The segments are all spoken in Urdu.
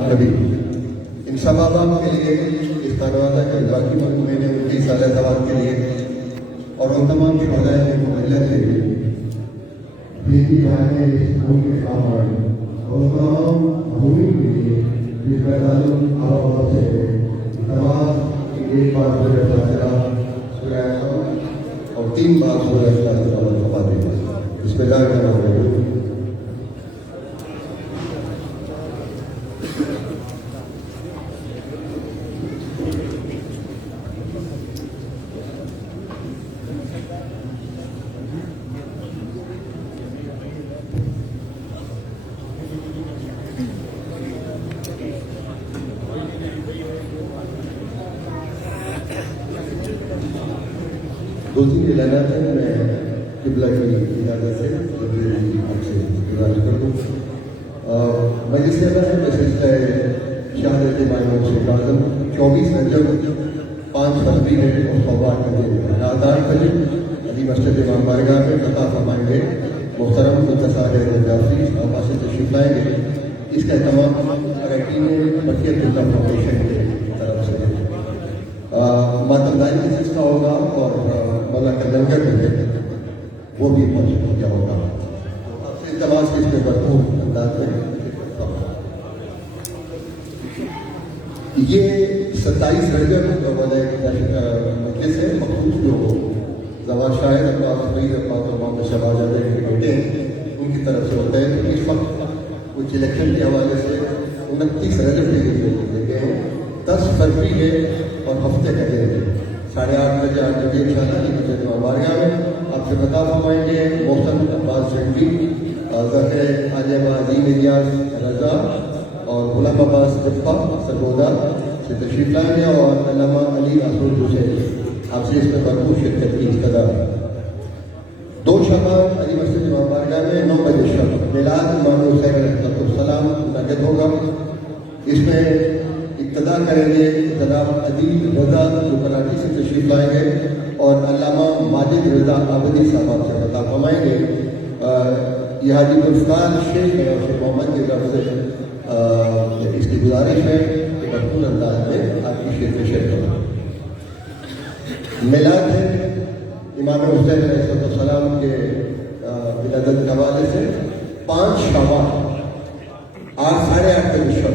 کبھی ان سبابات کے لیے اس خانوادہ کے باقی میں نے 29 سالہ سوال کے لیے اور ان تمام شہداء کے مقلت کے لیے بیٹی بہنیں اس ملک کے کام آئے اور تمام بھومی کے لیے جس کا تعلق آبا سے ہے تمام ایک بار سورہ فاتحہ سورہ اور 3 بار سورہ اخلاص فرما دیں بسم اللہ الرحمن الرحیم دو تین اعلانات ہیں میں قبلہ کی اجازت سے آپ سے گزارش کر دوں مجلس اعلیٰ ہے سلسلہ شہادت امام شیخ اعظم 24 رجب 5 فروری ہے اور صبح کے دن رات 8 بجے علی مسجد امام بارگاہ میں فتح فرمائیں گے محترم متصاہر جعفری صاحب سے تشریف لائیں گے اس کا اہتمام اریٹی میں بقیہ اللہ فاؤنڈیشن کی طرف سے ماتمداری کا سلسلہ ہوگا اور مولا کا لنگر جو ہے وہ بھی موجود ہو گیا ہوگا آپ سے التماس کے اس میں بھرپور انداز میں یہ 27 رجب والا مجلس ہے مخصوص جو زوال شاہد عباس فرید عباس اور محمد شہباز کے بیٹے ہیں ان کی طرف سے ہوتا ہے تو اس وقت کچھ الیکشن کے حوالے سے 29 رجب کے لیے دیتے ہیں 10 فروری ہے اور ہفتے کا دن ہے 8:30 بجے 8 بجے انشاءاللہ علی مسجد بارگاہ میں آپ سے خطاب فرمائیں گے محسن عباس زنگی ظفر عالیہ عظیم الیاس رضا اور غلام عباس جفا سرگودا سے تشریف لائیں گے اور علامہ علی اسود حسین آپ سے اس میں بھرپور شرکت کی استدا 2 شعبان علی مسجد بارگاہ میں 9 بجے شب میلاد امام حسین علیہ السلام منعقد ہوگا اس میں ابتدا کریں گے جناب عدیل رضا جو کراچی سے تشریف لائیں گے اور علامہ ماجد رضا آبدی صاحب آپ سے خطاب فرمائیں گے یہ حاجی گلفقار شیخ ہے اور شیخ محمد کی طرف سے اس کی گزارش ہے کہ بھرپور انداز میں آپ کی شرکت کریں میلاد ہے امام حسین علیہ السلام کے ولادت کے حوالے سے 5 شعبان 8:30 بجے شب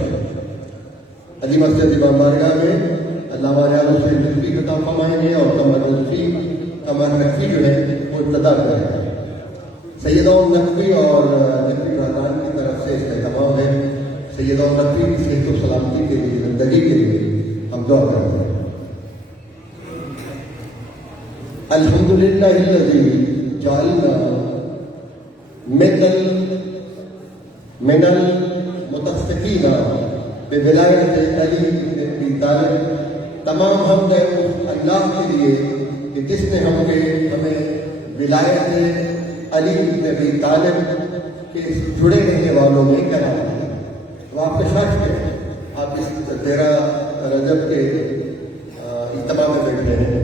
علی مسجد امام بارگاہ میں علامہ ریاض حسین نقوی خطاب فرمائیں گے اور قمر نقوی جو ہے وہ ابتدا کریں گے سیدہ نقوی اور نقوی خاندان کی طرف سے اس کا اہتمام ہے سیدہ نقوی کی صحت و سلامتی کے لیے زندگی کے لیے ہم دعا کرتے ہیں الحمدللہ الذی جعلنا من المتفقین بولایت علی بن ابی طالب تمام حمد ہے اللہ کے لیے کہ جس نے ہمیں ولایت علی بن ابی طالب کے جڑے رہنے والوں میں کرا دیا تو آپ کے ساتھ ہیں آپ اس 13 رجب کے اجتماع میں بیٹھے ہیں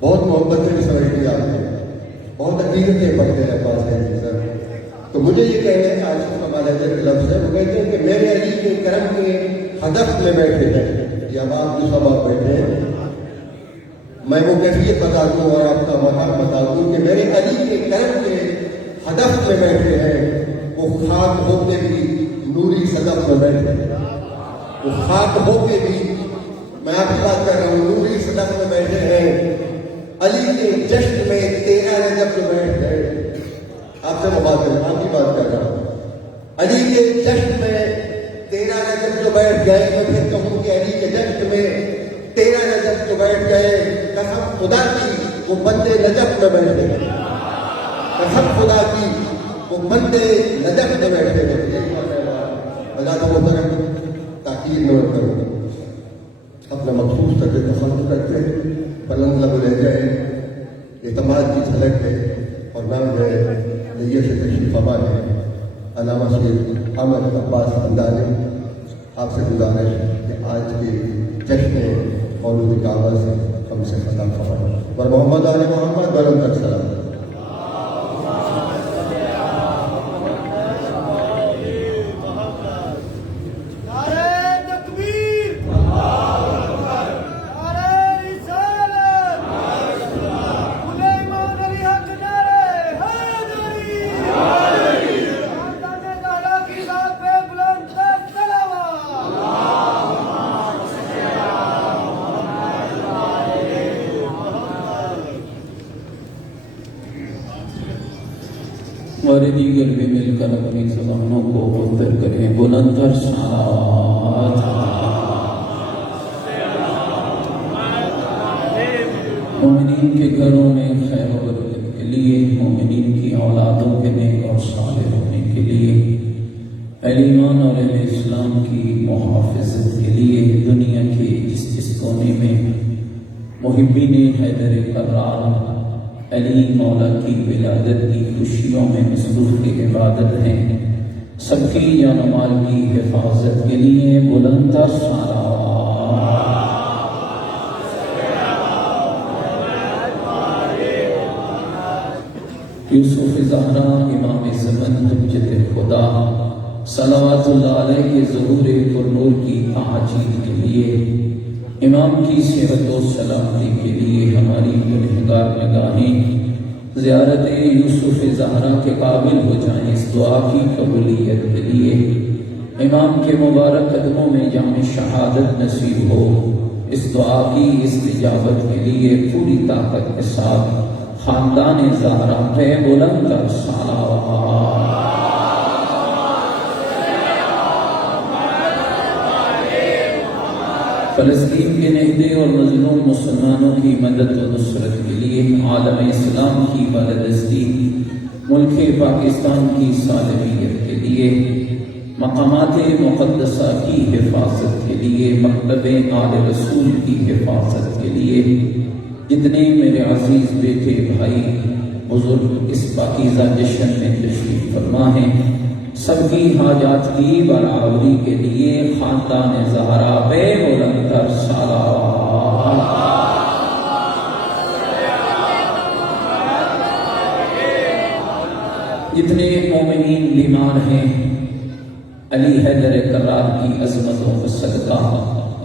بہت محبت سے بھی سمجھتے آپ ہیں بہت عقیدتیں پڑھتے ہیں پاس ہیں سر تو مجھے یہ کہنا ہے آج کا ہمارا جو لفظ ہے وہ کہتے ہیں کہ میرے علی کے کرم کے ہدف میں بیٹھے ہیں یا آپ جو سب آپ بیٹھے ہیں میں وہ کیفیت بتا دوں اور آپ کا مقام بتا دوں کہ میرے علی کے کرم کے ہدف میں بیٹھے ہیں وہ خاک ہو کے بھی نوری صدف میں بیٹھے ہیں وہ خاک ہو کے بھی میں آپ کی بات کر رہا ہوں نوری صدف میں بیٹھے ہیں علی کے جشن میں 13 رجب میں بیٹھ گئے آپ سے میں بات کریں آپ کی بات کر رہا ہوں علی کے جشن میں 13 رجب جو بیٹھ گئے میں پھر کہوں کہ علی کے جشن میں 13 رجب جو بیٹھ گئے قسم خدا کی وہ بندے نجف میں بیٹھ گئے قسم خدا کی وہ بندے نجف میں بیٹھے گئے بلا تو وہ تاکید نہ کرو اپنا مخصوص تک تخلص کرتے بلند لب لہجہ ہے اعتماد کی جھلک ہے اور نام ہے نیر سے تشریف فرما ہے علامہ سید احمد عباس اندازی آپ سے گزارش ہے کہ آج کے جشن مولود کعبہ سے ہم سے خطاب فرمائیں اور محمد علی محمد بلند تک سلام دیگر بھی مل کر اپنی زبانوں کو منتر کریں. بلندر صلوات. مومنین کے گھروں میں خیر و برکت کے لیے، مومنین کی اولادوں کے نیک اور صالح ہونے کے لیے، اہل ایمان اور اہل اسلام کی محافظت کے لیے، دنیا کے جس کونے میں محبین حیدر کرار علی مولا کی ولادت کی خوشیوں میں مصروف کی عبادت ہیں، سب کی جان و مال کی حفاظت کے لیے بلند صلوات. یوسف زہرا امام زمن حجت خدا صلوات اللہ علیہ کے ظہور پر نور کی تاجیل کے لیے، امام کی صحت و سلامتی کے لیے ہماری گنہگار نگاہیں زیارت یوسف زہرا کے قابل ہو جائیں، اس دعا کی قبولیت کے لیے امام کے مبارک قدموں میں جام شہادت نصیب ہو، اس دعا کی استجابت کے لیے پوری طاقت کے ساتھ خاندان زہرا پہ بلند صلوات. فلسطین کے نہدے اور مظلوم مسلمانوں کی مدد و نصرت کے لیے، عالم اسلام کی بالادستی، ملک پاکستان کی سالمیت کے لیے، مقامات مقدسہ کی حفاظت کے لیے، مکتب آل رسول کی حفاظت کے لیے، جتنے میرے عزیز بیٹے بھائی بزرگ اس پاکیزہ جشن میں تشریف فرما ہیں، سب کی حاجات کی برابری کے لیے خاندان زہرا پہ بلند صلوات. جتنے مومنین بیمار ہیں، علی حیدر کرار کی عظمتوں کا صدقہ،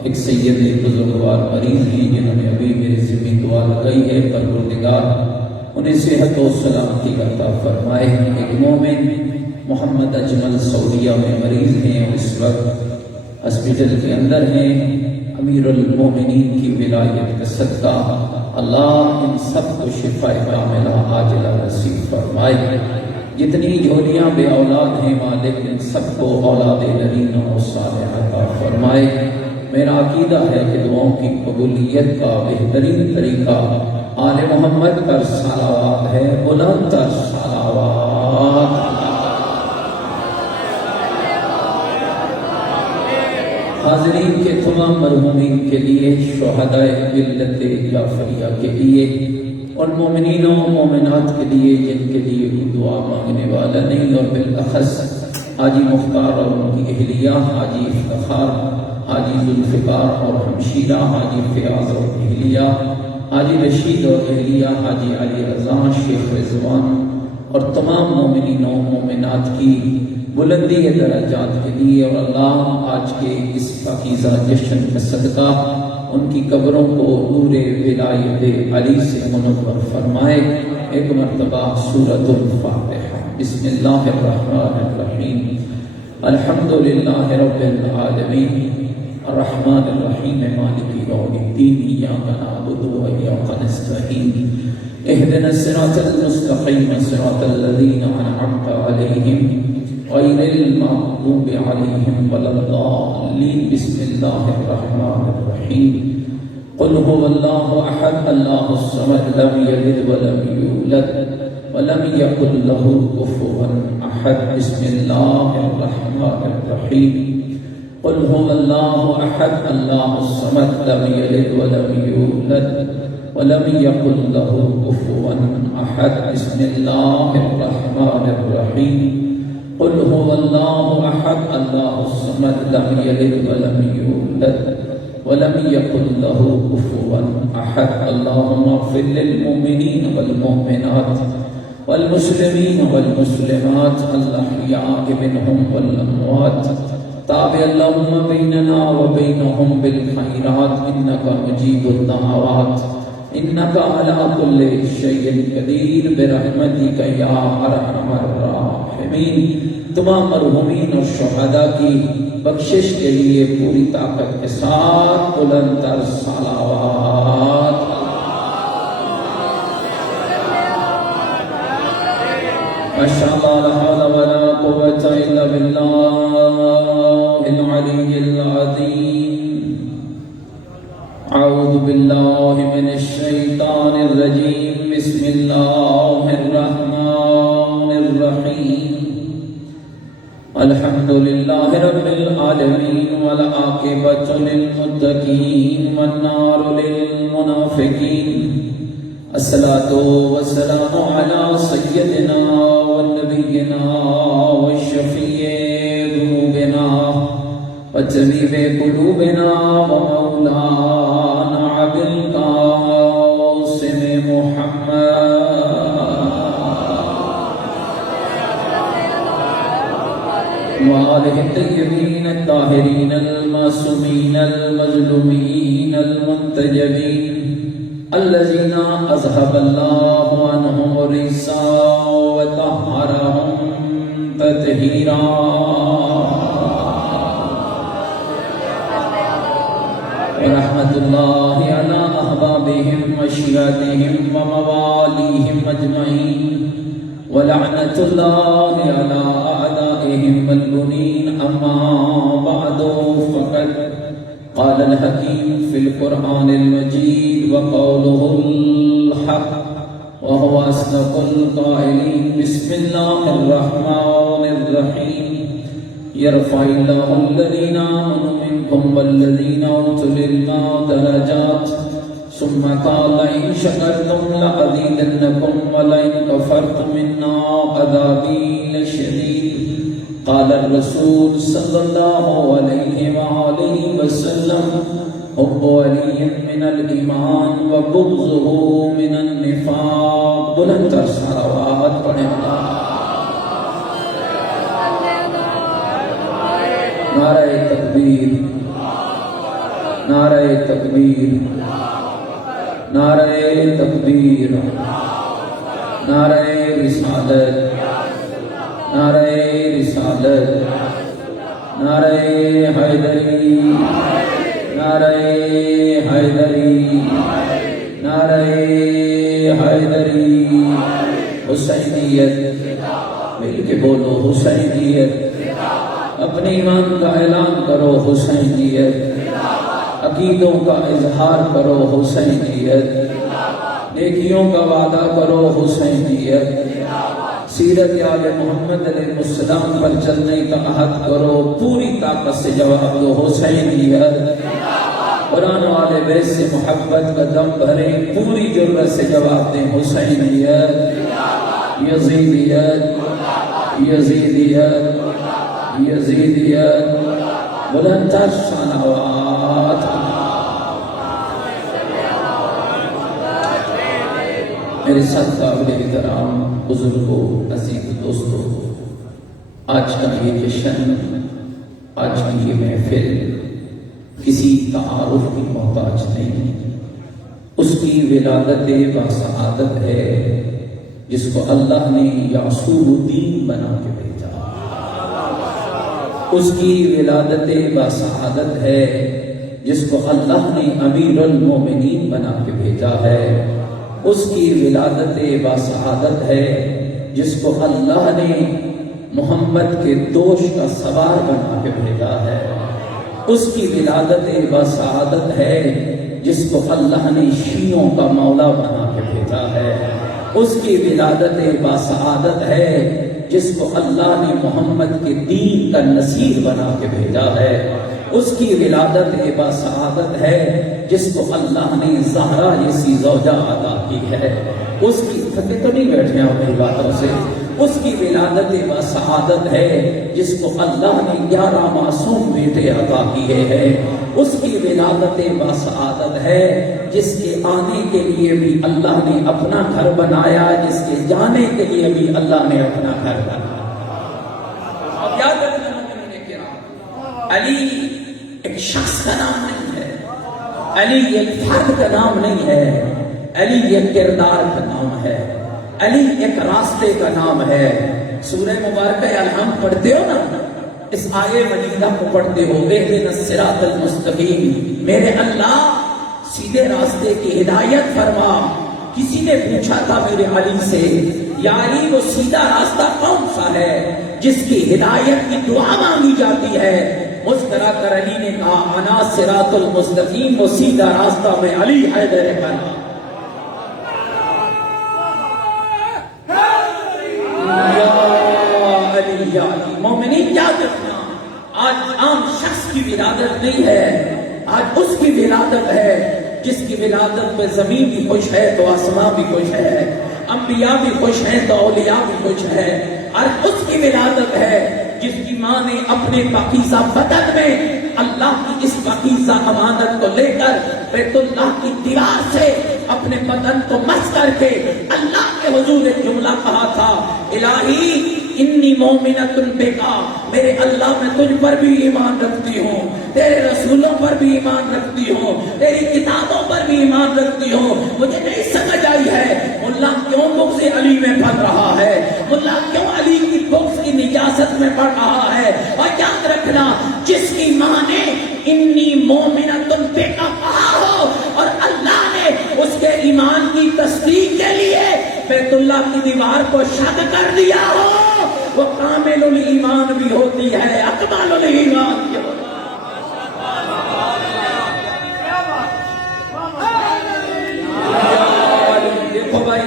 ایک سید بزرگوار مریض ہیں جنہوں نے ابھی میری ذمہ دعا لگائی ہے، پروردگار انہیں صحت و سلامتی عطا فرمائے. ایک مومن محمد اجمل سعودیہ میں مریض ہیں اور اس وقت ہاسپٹل کے اندر ہیں، امیر المومنین کی ولایت کا صدقہ اللہ ان سب کو شفا کاملہ عاجلہ نصیب فرمائے. جتنی جھولیاں بے اولاد ہیں مالک ان سب کو اولاد نرین و صالح عطا فرمائے. میرا عقیدہ ہے کہ دعاؤں کی قبولیت کا بہترین طریقہ آل محمد پر صلوات ہے. بلند صلوات. حاضرین کے تمام مرحومین کے لیے، شہداء ملت جعفریہ کے لیے، اور مومنین و مومنات کے لیے جن کے لیے کوئی دعا مانگنے والا نہیں، اور بالاخص حاجی مختار اور ان کی اہلیہ، حاجی افتخار، حاجی ذوالفقار اور ہمشیرہ، حاجی فیاض اور اہلیہ، حاجی رشید اور اہلیہ، حاجی علی رضا، شیخ رضوان اور تمام مومنین و مومنات کی بلندی درجات کے لیے، اور اللہ آج کے اس پاکیزہ جشن کا صدقہ ان کی قبروں کو نور ولایت علی سے منور فرمائے. ایک مرتبہ سورۃ الفاتحہ. بسم اللہ الرحمن الرحیم. الحمدللہ رب العالمین الرحمن الرحیم مالک یوم الدین. ایاک نعبد و ایاک نستعین. اهدنا الصراط المستقیم صراط الذین انعمت علیہم غیر المغضوب علیہم ولا الضالین. بسم اللہ الرحمن الرحیم. قل هو اللہ احد اللہ الصمد لم یلد ولم یولد ولم یکن له کفوا احد. بسم اللہ الرحمن الرحیم. قل هو اللہ احد اللہ الصمد لم یلد ولم یولد ولم یکن له کفوا احد. بسم اللہ الرحمن الرحیم. قل هو اللہ احد اللہ الصمد لم یلد ولم یولد ولم یکن له کفوا احد. اللهم اغفر للمؤمنین والمؤمنات والمسلمین والمسلمات الاحیاء منهم والاموات. تابع اللهم بیننا وبینهم بالخیرات انک مجیب الدعوات انک علی کل شیء قدیر برحمتک یا ارحم الراحمین. تمام مرحومین اور شہداء کی بخشش کے لیے پوری طاقت کے ساتھ بلند تر صلوات. ماشاءاللہ لا حول ولا قوة الا بالله العلي العظيم. اعوذ بالله من الشيطان الرجيم. بسم الله الرحمن الرحيم. الحمد لله رب العالمين والعاقبة للمتقين والنار للمنافقين. الصلاة والسلام على سيدنا ونبينا والشفيع ذنوبنا وطبيب قلوبنا ومولانا أبي القاسم محمد وآله الطيبين الطاهرين المعصومين المظلومين المنتجبين الذين أذهب الله عنهم الرجس وطهرهم تطهيرا. ورحمة الله على أحبابهم وشيعتهم ومواليهم أجمعين. ولعنة الله على أعدائهم والبنين. أما بعد فقد قال الحكيم في القرآن المجيد وقوله الحق وهو أصدق القائلين. بسم الله الرحمن الرحيم. يرفع الله الذين آمنوا منكم والذين أوتوا العلم درجات. ثم قال لئن شكرتم لأزيدنكم ولئن كفرتم إن عذابي لشديد. قال الرسول صلى الله عليه وآله وسلم حب علي من الإيمان وبغضه من النفاق. بلند صلوات پڑھیں. نعرہ تکبیر، نعرہ تکبیر، نعرہ تکبیر، نعرہ رسالت، نعرہ رسالت، نعرہ حیدری، نعرہ حیدری، نعرہ حیدری. حسینیت، مل کے بولو حسینیت. اپنے ایمان کا اعلان کرو حسینیت. عقیدوں کا اظہار کرو حسینیت. نیکیوں کا وعدہ کرو حسینیت. سیرت آل محمد علیہ السلام پر چلنے کا عہد کرو. پوری طاقت سے جواب دو حسینیت. قرآن والے بیت سے محبت کا دم بھریں. پوری جرأت سے جواب دیں حسینیت. یزیدیت، یزیدیت، یزیدیت. بلند صلوات. میرے ساتھ قابل احترام بزرگوں، عزیز دوستوں، آج کا یہ جشن، آج کی یہ محفل کسی تعارف کی محتاج نہیں. اس کی ولادت باسعادت ہے جس کو اللہ نے یعصوب الدین بنا کے بھیجا. اس کی ولادت باسعادت ہے جس کو اللہ نے امیر المومنین بنا کے بھیجا ہے. اس کی ولادت باسعادت ہے جس کو اللہ نے محمد کے دوش کا سوار بنا کے بھیجا ہے. اس کی ولادت باسعادت ہے جس کو اللہ نے شیعوں کا مولا بنا کے بھیجا ہے. اس کی ولادت باسعادت ہے جس کو اللہ نے محمد کے دین کا نصیر بنا کے بھیجا ہے. اس کی ولادت باسعادت ہے جس کو اللہ نے زہرا جیسی زوجہ عطا کی ہے. اس کی تھکے تو نہیں بیٹھے ہیں اپنی باتوں سے. اس کی ولادت باسعادت ہے جس کو اللہ نے 11 معصوم بیٹے عطا کیے ہیں. اس کی ولادت باسعادت ہے جس کے آنے کے لیے بھی اللہ نے اپنا گھر بنایا، جس کے جانے کے لیے بھی اللہ نے اپنا گھر بنایا. اب یاد رکھنا علی ایک شخص کا نام نہیں ہے، علی ایک فرد کا نام نہیں ہے، علی ایک کردار کا نام ہے، علی ایک راستے کا نام ہے. سورہ مبارکہ الحمد پڑھتے ہو نا، اس آیے مجیدہ کو پڑھتے ہو، اہدنا الصراط المستقیم، میرے اللہ سیدھے راستے کی ہدایت فرما. کسی نے پوچھا تھا میرے علی سے یا علی وہ سیدھا راستہ کون سا ہے جس کی ہدایت کی دعا مانگی جاتی ہے؟ مسکرا کر علی نے کہا انا صراط المستقیم، وہ سیدھا راستہ میں علی حیدر کرا۔ یا علی مومنین یاد رکھنا، آج عام شخص کی ولادت نہیں ہے، آج اس کی ولادت ہے جس کی ولادت پہ زمین بھی خوش ہے تو آسمان بھی خوش ہے، انبیاء بھی خوش ہیں تو اولیاء بھی خوش ہے۔ اور اس کی ولادت ہے جس کی ماں نے اپنے پاکیزہ بدن میں اللہ کی اس پاکیزہ امانت کو لے کر بیت اللہ کی دیوار سے اپنے بدن کو مس کر کے اللہ کے حضور ایک جملہ کہا تھا، الہی انی مومنۃ بکا، میرے اللہ میں تجھ پر بھی ایمان رکھتی ہوں، تیرے رسولوں پر بھی ایمان رکھتی ہوں، تیری کتابوں پر بھی ایمان رکھتی ہوں۔ مجھے نہیں سمجھ آئی ہے ملا کیوں بغض علی میں پڑھ رہا ہے، ملا کیوں علی کی بغض کی نجاست میں پڑھ رہا ہے۔ اور یاد رکھنا، جس کی ماں نے انی مومنۃ بکا کہا ہو اور اللہ نے اس کے ایمان کی تصدیق کے لیے بیت اللہ کی دیوار کو شد کر دیا ہو، وہ کامل الایمان بھی ہوتی ہے، اکمل الایمان بھی ہوتی ہے۔ دیکھو بھائی،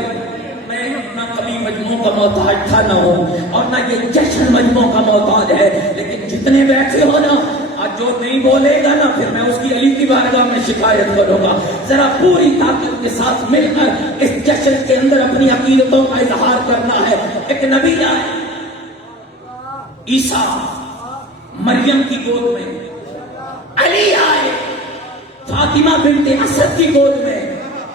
میں نہ کبھی مجموعوں کا محتاج تھا نہ ہوں، اور نہ یہ جشن مجموعوں کا محتاج ہے، لیکن جتنے بیٹھے ہو نا، آج جو نہیں بولے گا نا پھر میں اس کی علی کی بارگاہ میں شکایت کروں گا۔ ذرا پوری طاقت کے ساتھ مل کر اس جشن کے اندر اپنی عقیدتوں کا اظہار کرنا ہے۔ ایک نبی آئے عیسیٰ مریم کی گود میں، علی آئے فاطمہ بنت اسد کی گود میں،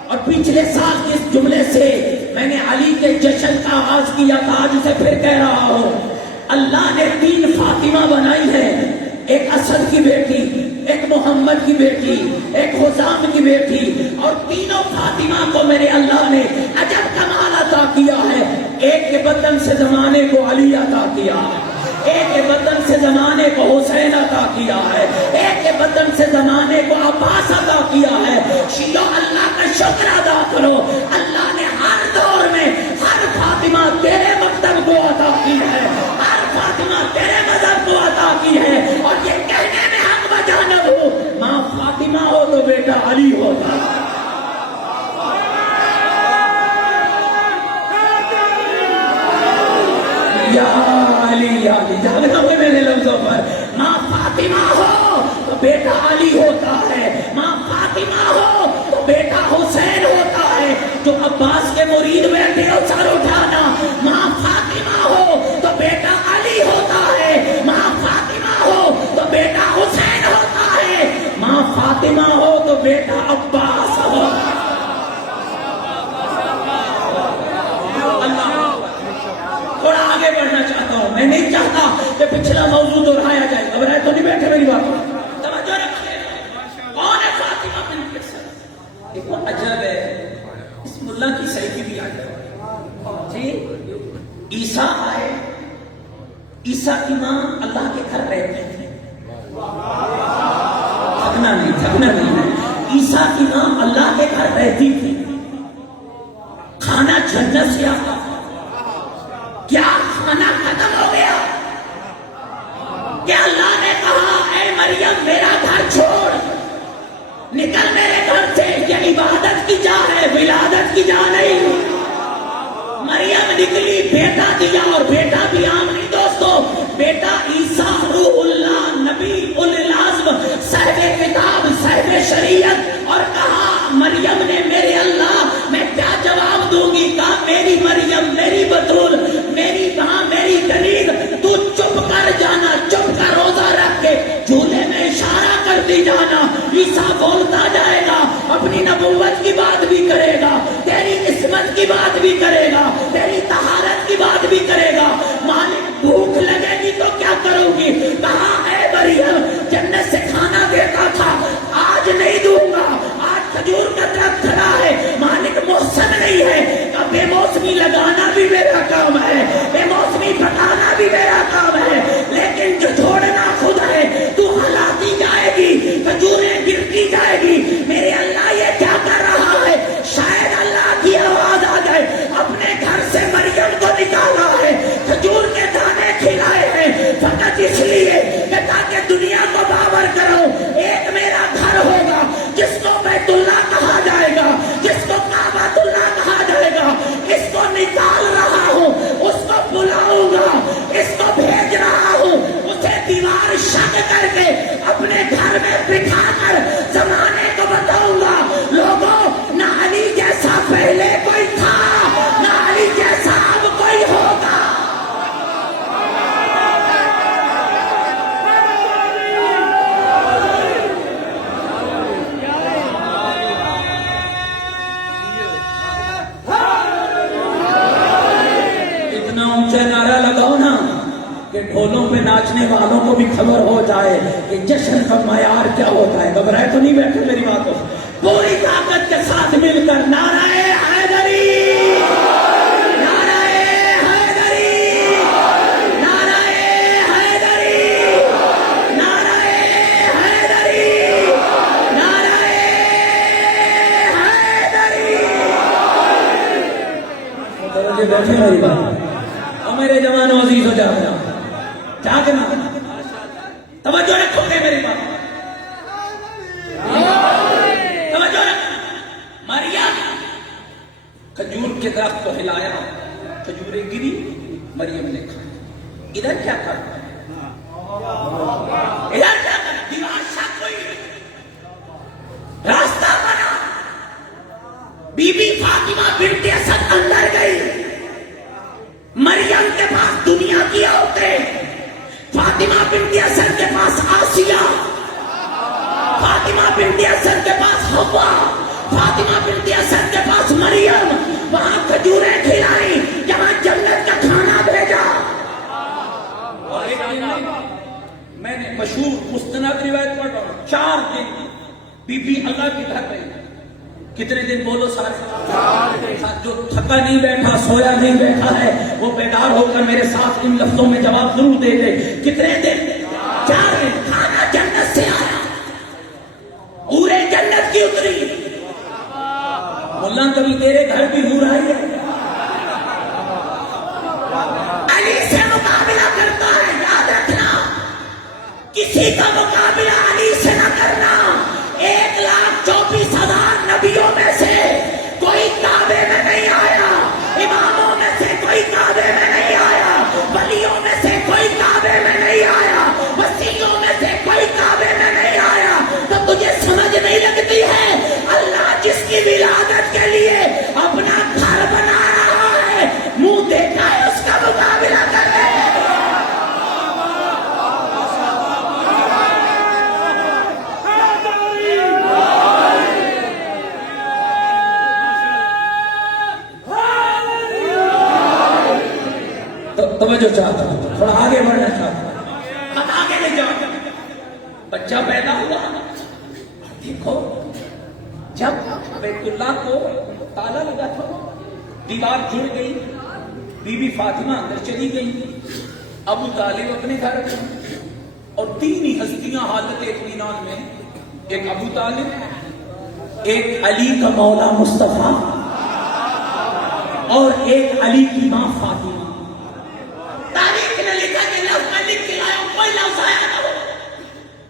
اور پچھلے سال کے اس جملے سے میں نے علی کے جشن کا آغاز کیا تھا، آج اسے پھر کہہ رہا ہوں۔ اللہ نے 3 فاطمہ بنائی ہے، ایک اسد کی بیٹی، ایک محمد کی بیٹی، ایک حسام کی بیٹی، اور تینوں فاطمہ کو میرے اللہ نے عجب کمال عطا کیا ہے۔ ایک کے بدن سے زمانے کو علی عطا کیا ہے، ایک کے بدن سے زمانے کو حسین عطا کیا ہے، ایک کے بدن سے زمانے کو عباس عطا کیا ہے۔ شیعہ اللہ کا شکر ادا کرو، اللہ نے ہر دور میں ہر فاطمہ تیرے مکتب کو عطا کی ہے، ہر فاطمہ تیرے مذہب کو عطا کی ہے، اور یہ کہنے میں حق بجانب ہو، ماں فاطمہ ہو تو بیٹا علی ہوتا۔ یا علی یا علی، یاد رکھو میرے لفظوں پر، ماں فاطمہ ہو تو بیٹا علی ہوتا ہے، ماں فاطمہ ہو تو بیٹا حسین ہوتا ہے۔ جو عباس کے مرید بیٹھے ہو سر اٹھانا، ماں فاطمہ ہو تو بیٹا علی ہوتا ہے، ماں فاطمہ ہو تو بیٹا حسین ہوتا ہے، ماں فاطمہ ہو تو بیٹا عباس ہو۔ تھوڑا آگے بڑھنا چاہتا ہوں، میں نہیں چاہتا کہ پچھلا موضوع دہرایا جائے، گھبرائے تو نہیں بیٹھے میری بات پر، توجہ رکھیں۔ کون ہے فاطمہ بنت اسد؟ دیکھو عجب ہے، اس ملا کی صحیح بھی عجب جی۔ عیسیٰ آئے، عیسیٰ کی ماں اللہ کے گھر رہتی تھی، تھکنا نہیں، عیسیٰ کی ماں اللہ کے گھر رہتی تھی، کھانا جنت سے آتا تھا۔ کیا کھانا ختم ہو گیا؟ کیا اللہ نے کہا اے مریم میرا گھر چھوڑ نکل میرے گھر سے؟ یہ عبادت کی جا ہے، ولادت کی جا نہیں۔ مریم نکلی، بیٹا دیا، اور بیٹا بھی عام نہیں دوستو، بیٹا عیسیٰ روح اللہ، نبی العزم، صاحب کتاب، صاحب شریعت، اور کہا مریم نے میرے اللہ میں کیا جواب دوں گی؟ کہا میری مریم، میری بطول، میری ماں، میری دلید، تو چپ کر جانا، چپ کر روزہ رکھ کے جھولے میں اشارہ کرتی جانا۔ عیسیٰ بولتا جائے گا، اپنی نبوت کی بات بھی کرے گا، تیری عصمت کی بات بھی کرے گا، تیری طہارت کی بات بھی کرے گا۔ مالک بھوک لگے گی تو کیا کرو گی؟ کہا اے مریم جنت سے کھانا دیتا تھا، آج نہیں دوں گا، آج کھجور کا درخت کھڑا ہے، مالک محسن نہیں ہے، بے موسمی لگانا بھی میرا کام ہے، بے موسمی پکانا بھی میرا کام ہے، لیکن جو چھوڑنا خود ہے، تو ہلاتی جائے گی، کھجوریں گرتی جائے گی۔ میرے اللہ یہ کیا کر رہا ہے؟ شاید اللہ کی آواز آ جائے، اپنے گھر سے مریم گھر میں بٹھا کر زمانے کو بتاؤں گا، لوگوں نہ علی جیسا پہلے کوئی تھا نہ علی جیسا اب کوئی ہوگا۔ اتنا اونچا نعرہ لگاؤ نا کہ ڈھولوں پہ ناچنے والوں کو بھی خبر ہو جائے کہ جشن کا معیار کیا ہوتا ہے۔ گھبرائے تو نہیں بیٹھے میری باتوں، پوری طاقت کے ساتھ مل کر نعرہ حیدری، نعرہ حیدری، نعرہ حیدری، نعرہ حیدری، نعرہ حیدری۔ متوجہ بیٹھے میری بات، اور میرے جوانوں عزیز ہو جاؤ، جاگنا، توجہ رکھو گے میری بات، توجہ رکھو۔ مریم کھجور کے درخت کو ہلایا، کھجوریں گری، مریم نے کھائی۔ ادھر کیا کرتا ہے؟ ادھر کیا کرتا؟ دیوار شک ہوئی، راستہ بنا، بی بی فاطمہ بنت اسد اندر گئی، مریم کے پاس دنیا کی عورتیں، فاطمہ بنت اسد کے پاس آسیہ، فاطمہ بنت اسد کے پاس حوا، فاطمہ بنت اسد کے پاس مریم، وہاں کھجوریں کھلائی جہاں جنت کا کھانا بھیجا۔ اور ایک دن میں نے مشہور مستند روایت پڑھ رہا ہوں، 4 دن بی بی اللہ کے گھر گئی۔ کتنے دن بولو سارے؟ جو تھکا نہیں بیٹھا، سویا نہیں بیٹھا ہے، وہ بیدار ہو کر میرے ساتھ ان لفظوں میں جواب ضرور دے دے۔ کتنے دن؟ 4 دن۔ کھانا جنت سے آیا، پورے جنت کی اتری۔ ملا کبھی تیرے گھر بھی ہو رہا ہے؟ علی سے مقابلہ کرتا ہے، یاد رکھنا، کسی کا مقابلہ علی سے نہ کرنا۔ 1,24,000 نبیوں میں سے کوئی کعبے میں نہیں آیا، اماموں میں سے کوئی کعبے میں نہیں آیا، ولیوں میں سے کوئی کعبے میں نہیں آیا، وسیعوں میں سے کوئی کعبے میں نہیں آیا۔ تو تجھے سمجھ نہیں لگتی ہے اللہ جس کی ولادت کے لیے اپنا گھر بنا رہا ہے، منہ دیکھا ہے اس کا مقابلہ کر رہے ہیں۔ توجہ چاہتا ہوں، تھوڑا آگے بڑھنا چاہتا ہوں، اب آگے نہیں جاؤ۔ بچہ پیدا ہوا، دیکھو جب بیت اللہ کو تالا لگا تھا، دیوار جڑ گئی، بی بی فاطمہ اندر چلی گئی، ابو طالب اپنے گھر گئے، اور 3 ہی ہستیاں حالت اطمینان میں، ایک ابو طالب، ایک علی کا مولا مصطفیٰ، اور ایک علی کی ماں فاطمہ۔ تاریخ نے لکھا کہ لفظ میں لکھ کے لایا، کوئی لفظ آیا نہ ہو،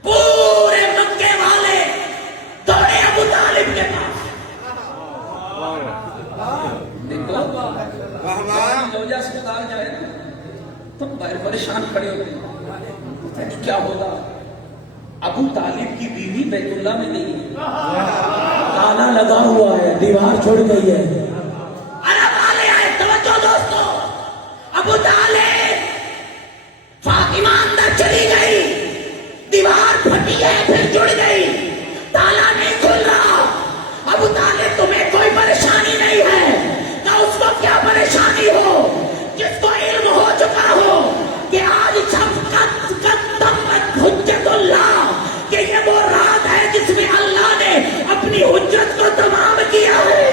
پورے مکے والے دوڑے ابو طالب کے پاس۔ دیکھو لوجا اسپتال جائے نا تو باہر پریشان کھڑے ہوتے ہیں، کیا ہوگا؟ ابو طالب کی بیوی بیت اللہ میں نہیں ہے، تالا لگا ہوا ہے، دیوار چھوڑ گئی ہے۔ عرب والے آئے، توجہ دوستو، ابو طالب، فاطمہ اندر چلی گئی، دیوار پھٹی ہے پھر جڑ گئی، تالا نہیں کھل رہا۔ ابو طالب تمہیں کوئی پریشانی نہیں ہے؟ نہ اس کو کیا پریشانی ہو جس کو علم ہو چکا ہو کہ آج حجت اللہ، کہ یہ وہ رات ہے جس میں اللہ نے اپنی حجت کو تمام کیا ہے۔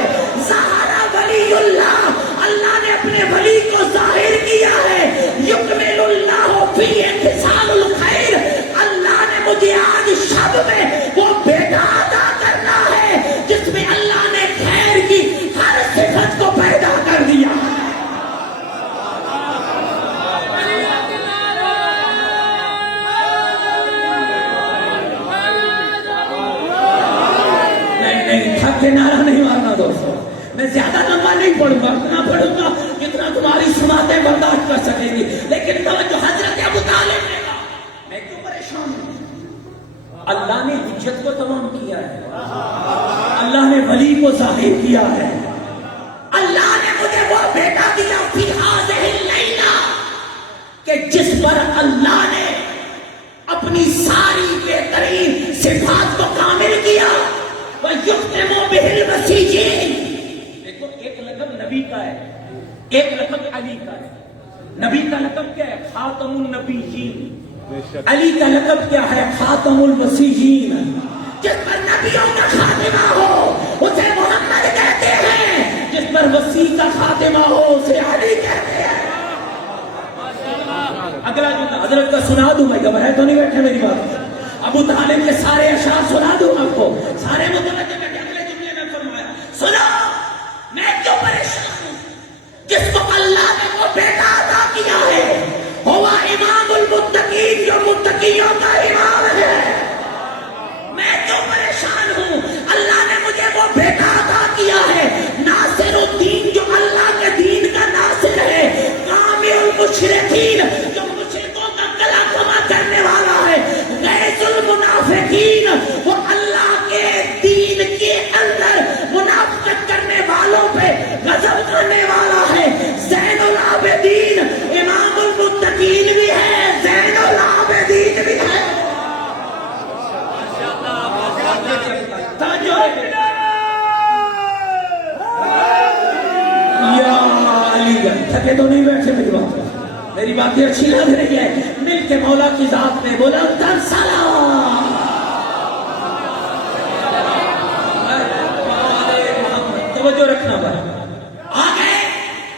ظاہرہ ولی اللہ، اللہ نے اپنے ولی کو ظاہر کیا ہے۔ یکمل اللہ فی انفصال الخیر، اللہ نے مجھے آج شب میں وہ بیٹا عطا کرنا ہے جس میں اللہ نے خیر کی ہر صفت کو پیدا کر دیا۔ تھک کے نعرہ نہیں مارنا دوستو، میں زیادہ لمبا نہیں پڑھوں گا، اتنا پڑھوں گا جتنا تمہاری سماعتیں برداشت کر سکیں گی، لیکن توجہ، حضرت ابو طالب نے کہا میں کیوں پریشان ہوں؟ اللہ اللہ نے حجت کو تمام کیا ہے، اللہ نے ولی کو ظاہر کیا ہے، اللہ نے مجھے وہ بیٹا دیا فی ہذہ اللیلہ کہ جس پر اللہ نے اپنی ساری بہترین صفات کو کامل کیا، وَيُخْتِمُ بِهِ الْمَسِيحِينَ۔ دیکھو ایک لقب نبی کا ہے، ایک لقب علی کا ہے۔ نبی کا لقب کیا ہے؟ خاتم النبیین۔ علی کا لقب کیا ہے؟ خاتم المسیحین۔ جس پر نبیوں کا خاتمہ ہو اسے محمد کہتے ہیں، جس پر وسیع کا خاتمہ ہو اسے علی کہتے ہیں۔ اگلا جملہ حضرت کا سنا دوں، میں گھبرائے تو نہیں بیٹھے میری بات؟ ابو طالب کے سارے اشعار سنا دوں آپ کو، سارے متوجہ بیٹھے۔ اگلے جملے میں فرمایا سنو میں کیوں پریشان ہوں، جس کو اللہ نے وہ بیٹا عطا کیا ہے، ہوا امام المتقین، جو متقیوں کا امام ہے۔ میں کیوں پریشان ہوں، اللہ نے مجھے وہ بیٹا عطا کیا ہے، ناصر الدین جو اللہ کے دین کا ناصر ہے، کامل المشرکین جو مشرکوں کا گلا کما کرنے والا ہے، غیظ المنافقین وہ اللہ کے دین کے اندر منافقت کرنے والوں پہ غضب کرنے والا ہے، زین العابدین امام المتقین بھی ہے، زین العابدین بھی ہے۔ یا علی گڑھ تھکے تو نہیں بیٹھے میری بات، میری باتیں اچھی لگ رہی ہے؟ مل کے مولا کی ذات میں بولا در سلام۔ توجہ رکھنا بھائی، آگے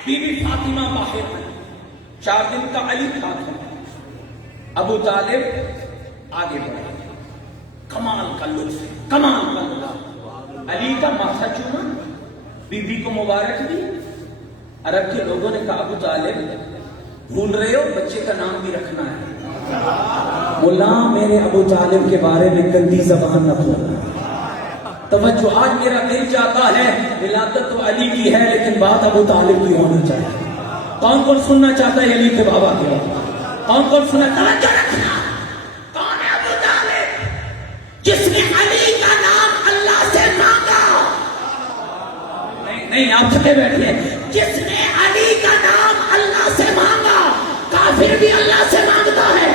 بی بی فاطمہ باہر آئی، 4 دن کا علی تھا، ابو طالب آگے بڑھا، کمال کا لطف، کمال کا لطف، علی کا ماتھا چوما، بی بی کو مبارک دی۔ عرب کے لوگوں نے کہا ابو طالب بھول رہے ہو بچے کا نام بھی رکھنا ہے۔ بولا میرے ابو طالب کے بارے میں گندی زبان نہ بولنا۔ توجہ، آج میرا دل چاہتا ہے ولادت تو علی کی ہے لیکن بات ابو طالب کی ہونی چاہیے۔ کون کون سننا چاہتا ہے علی کے بابا کی بات؟ کون کون سننا؟ توجہ رکھنا، کون ہے ابو طالب جس نے علی کا نام اللہ سے مانگا؟ نہیں آپ تھکے بیٹھے ہیں۔ جس نے علی کا نام اللہ سے مانگا، کافر بھی اللہ سے مانگتا ہے،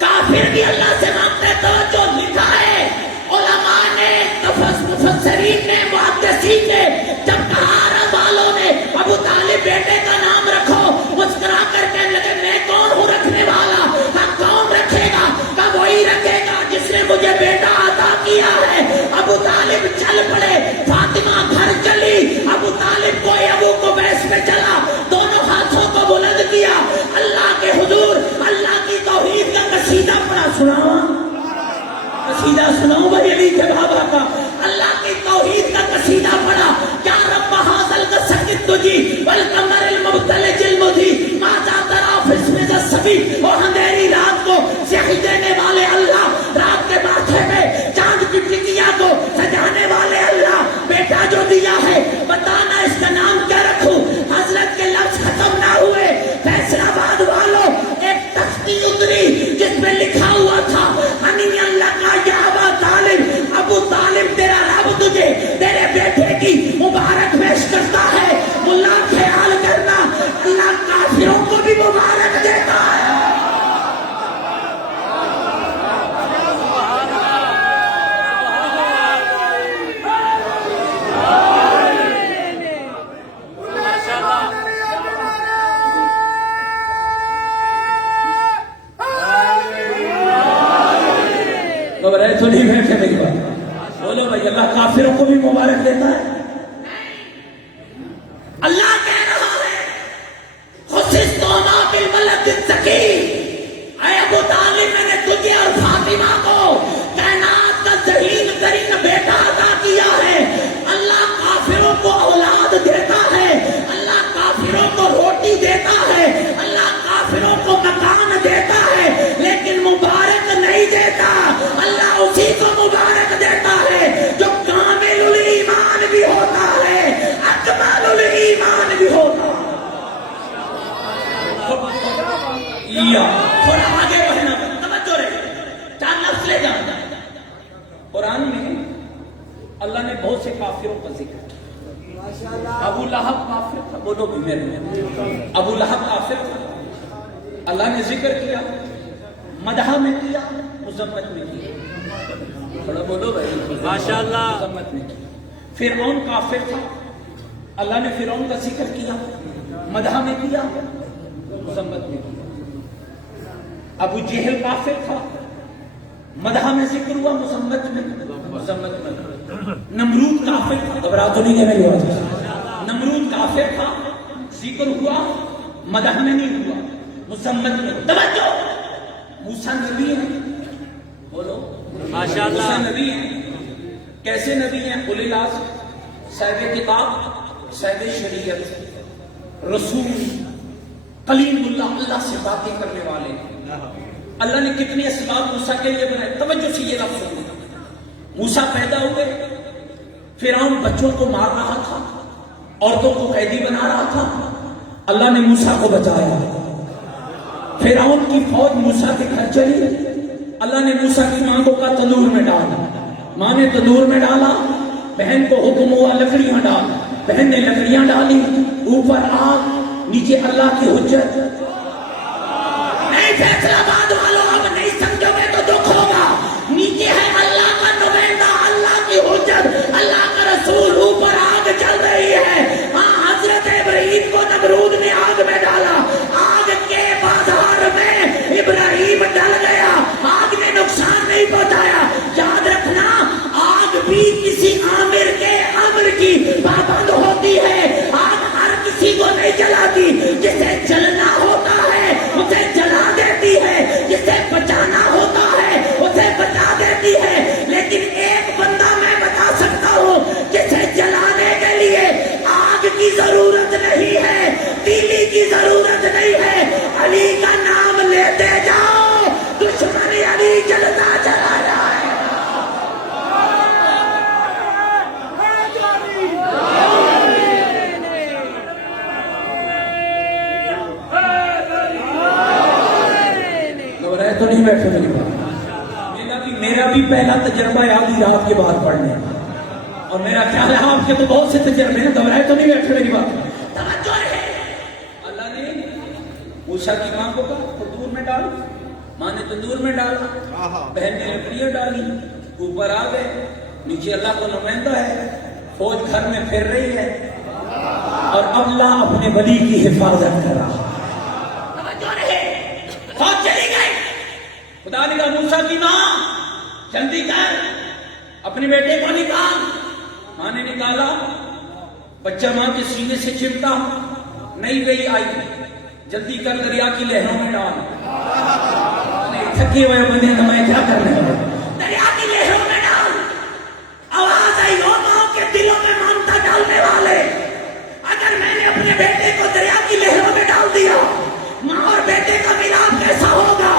کافر بھی اللہ سے مانگتا ہے۔ توجہ، لکھا ہے علماء نے، مفسرین نے، محدثین نے، جب کہا عرب والوں نے ابو طالب بیٹے کا نام رکھو، مسکرا کر کہنے لگے میں کون ہوں رکھنے والا؟ کون رکھے گا؟ کب وہی رکھے گا جس نے مجھے بیٹا عطا کیا ہے۔ ابو طالب چل پڑے، فاطمہ گھر چلی، ابو طالب کوئی ابو کو بیس پہ چلا، دونوں ہاتھوں کو بلند کیا، اللہ کے حضور اللہ کی توحید کا قصیدہ پڑھا۔ سناؤ قصیدہ سناؤ بھائی علی کے بابا کا، اللہ کی توحید کا قصیدہ پڑھا۔ کیا رب حاصل کا سکت تجھی والقمر المبتلج المدھی ماذا ترا فی اسم الصبی، اور اندھیری رات کو سیاہی دینے والے اللہ، رات کے ماتھے پہ چاند کی ٹکیا کو سجانے والے اللہ، بیٹا جو دیا ہے بتانا اس کا نام کیا رکھوں؟ حضرت کے لفظ ختم نہ ہوئے، فیصل آباد والوں ایک تختی اتری جس میں لکھا ہوا تھا ہنی اللہ کا یا ابا طالب، ابو طالب تیرا رب تجھے تیرے بیٹے کی مبارک پیش کرتا ہے۔ ملا خیال کرنا اللہ کافروں کو بھی مبارک دیتا ہے۔ تو نہیں بیٹھے میری بات، بولو بھائی اللہ کافروں کو بھی مبارک دیتا ہے؟ اللہ کہہ رہا ہے خصصتما بالولد الزکی، اے ابو طالب میں نے تجھے اور فاطمہ کو کائنات کا ذہین ترین بیٹا عطا کیا ہے۔ اللہ کافروں کو اولاد دیتا ہے، اللہ کافروں کو روٹی دیتا ہے، اللہ کافروں کو مکان دیتا ہے، لیکن مبارک نہیں دیتا۔ اللہ اسی کو مبارک دیتا ہے جو کامل الایمان بھی ہو لے جانا. قرآن میں اللہ نے بہت سے کافروں کا ذکر کیا. ابو لہب کافر تھا, بولو بھی میرے, ابو لہب کافر تھا, اللہ نے ذکر کیا, مدح میں کیا, مذمت میں کیا. تھوڑا بولو بھائی ماشاءاللہ. مذمت میں کیا. فرعون کافر تھا, اللہ نے فرعون کا ذکر کیا, مدح میں کیا, مذمت میں کیا. ابو جہل کافر تھا, مدح میں ذکر ہوا, مذمت میں نمرود کافر تھا, گھبرا تو نہیں ہے میری بات, نمرود کافر تھا, ذکر ہوا, مدح میں نہیں ہوا, مذمت میں. توجہ, موسیٰ نبی ہے, بولو ماشاءاللہ. موسیٰ نبی ہے. کیسے نبی ہیں؟ اولی العزم, صاحب کتاب, صاحب شریعت, رسول, کلیم اللہ, اللہ سے باتیں کرنے والے. اللہ نے کتنے اسباب موسیٰ کے لیے بنائے. توجہ سے یہ لفظ سنو. موسیٰ پیدا ہوئے, فرعون بچوں کو مار رہا تھا, عورتوں کو قیدی بنا رہا تھا, اللہ نے موسیٰ کو بچایا. فرعون کی فوج موسیٰ کے گھر چلی, اللہ نے موسیٰ کی ماں کو کہا تندور میں ڈالا, ماں نے تندور میں ڈالا, بہن کو حکم ہوا لکڑیاں ڈال, بہن نے لکڑیاں ڈالی, اوپر آگ, نیچے اللہ کی حجت. نہیں فیصلہ باد والوں, اب نہیں سمجھو گے تو دکھ ہوگا. نیچے ہے اللہ کا نمائندہ, اللہ کی حجت, اللہ کا رسول, اوپر آگ چل رہی ہے. ہاں, حضرت ابراہیم کو نمرود نے آگ میں ڈالا, آگ کے بازار میں ابراہیم ڈل گیا, آگ نے نقصان نہیں پہنچایا. یاد رکھنا, آگ بھی کسی عامر کے امر کی پابند ہوتی ہے. آگ ہر کسی کو نہیں جلاتی, جسے جلنا ہوتا ہے اسے جلا دیتی ہے, جسے بچانا ہوتا ہے اسے بچا دیتی ہے. لیکن ایک بندہ میں بتا سکتا ہوں جسے جلانے کے لیے آگ کی ضرورت نہیں ہے, تیلی کی ضرورت نہیں ہے. علی کا نام لیتے جاؤ, دشمن علی جلتا چلا جائے. تو نہیں بیٹھے میری بات. میرا بھی پہلا تجربہ ہے آدھی رات کے بعد پڑھنے, اور میرا خیال ہے آپ کے تو بہت سے تجربے ہیں. گھبرائے تو نہیں بیٹھے میری بات. توجہ ہے, اللہ نے موسیٰ کی ماں کو کہا تندور میں ڈال, ماں نے تندور میں ڈالا, بہن نے لکڑیاں ڈالی, اوپر آ گئے, نیچے اللہ کو نمائندہ ہے, فوج گھر میں پھر رہی ہے, اور اللہ اپنے ولی کی حفاظت کر رہا. فوج چلی گئی. خدا نے کہا موسیٰ کی ماں جلدی کر, اپنے بیٹے کو نکال. ماں نے نکالا, بچہ ماں کے سینے سے چمٹا, نہیں گئی آئی, جلدی کر دریا کی لہروں میں ڈال. تھکے ہوئے بندے میں کیا کرنے والے, دریا کی لہروں میں ڈال. آواز آئی, او ماں کے دلوں میں مانتا ڈالنے والے, اگر میں نے اپنے بیٹے کو دریا کی لہروں میں ڈال دیا, ماں اور بیٹے کا ملاپ کیسا ہوگا؟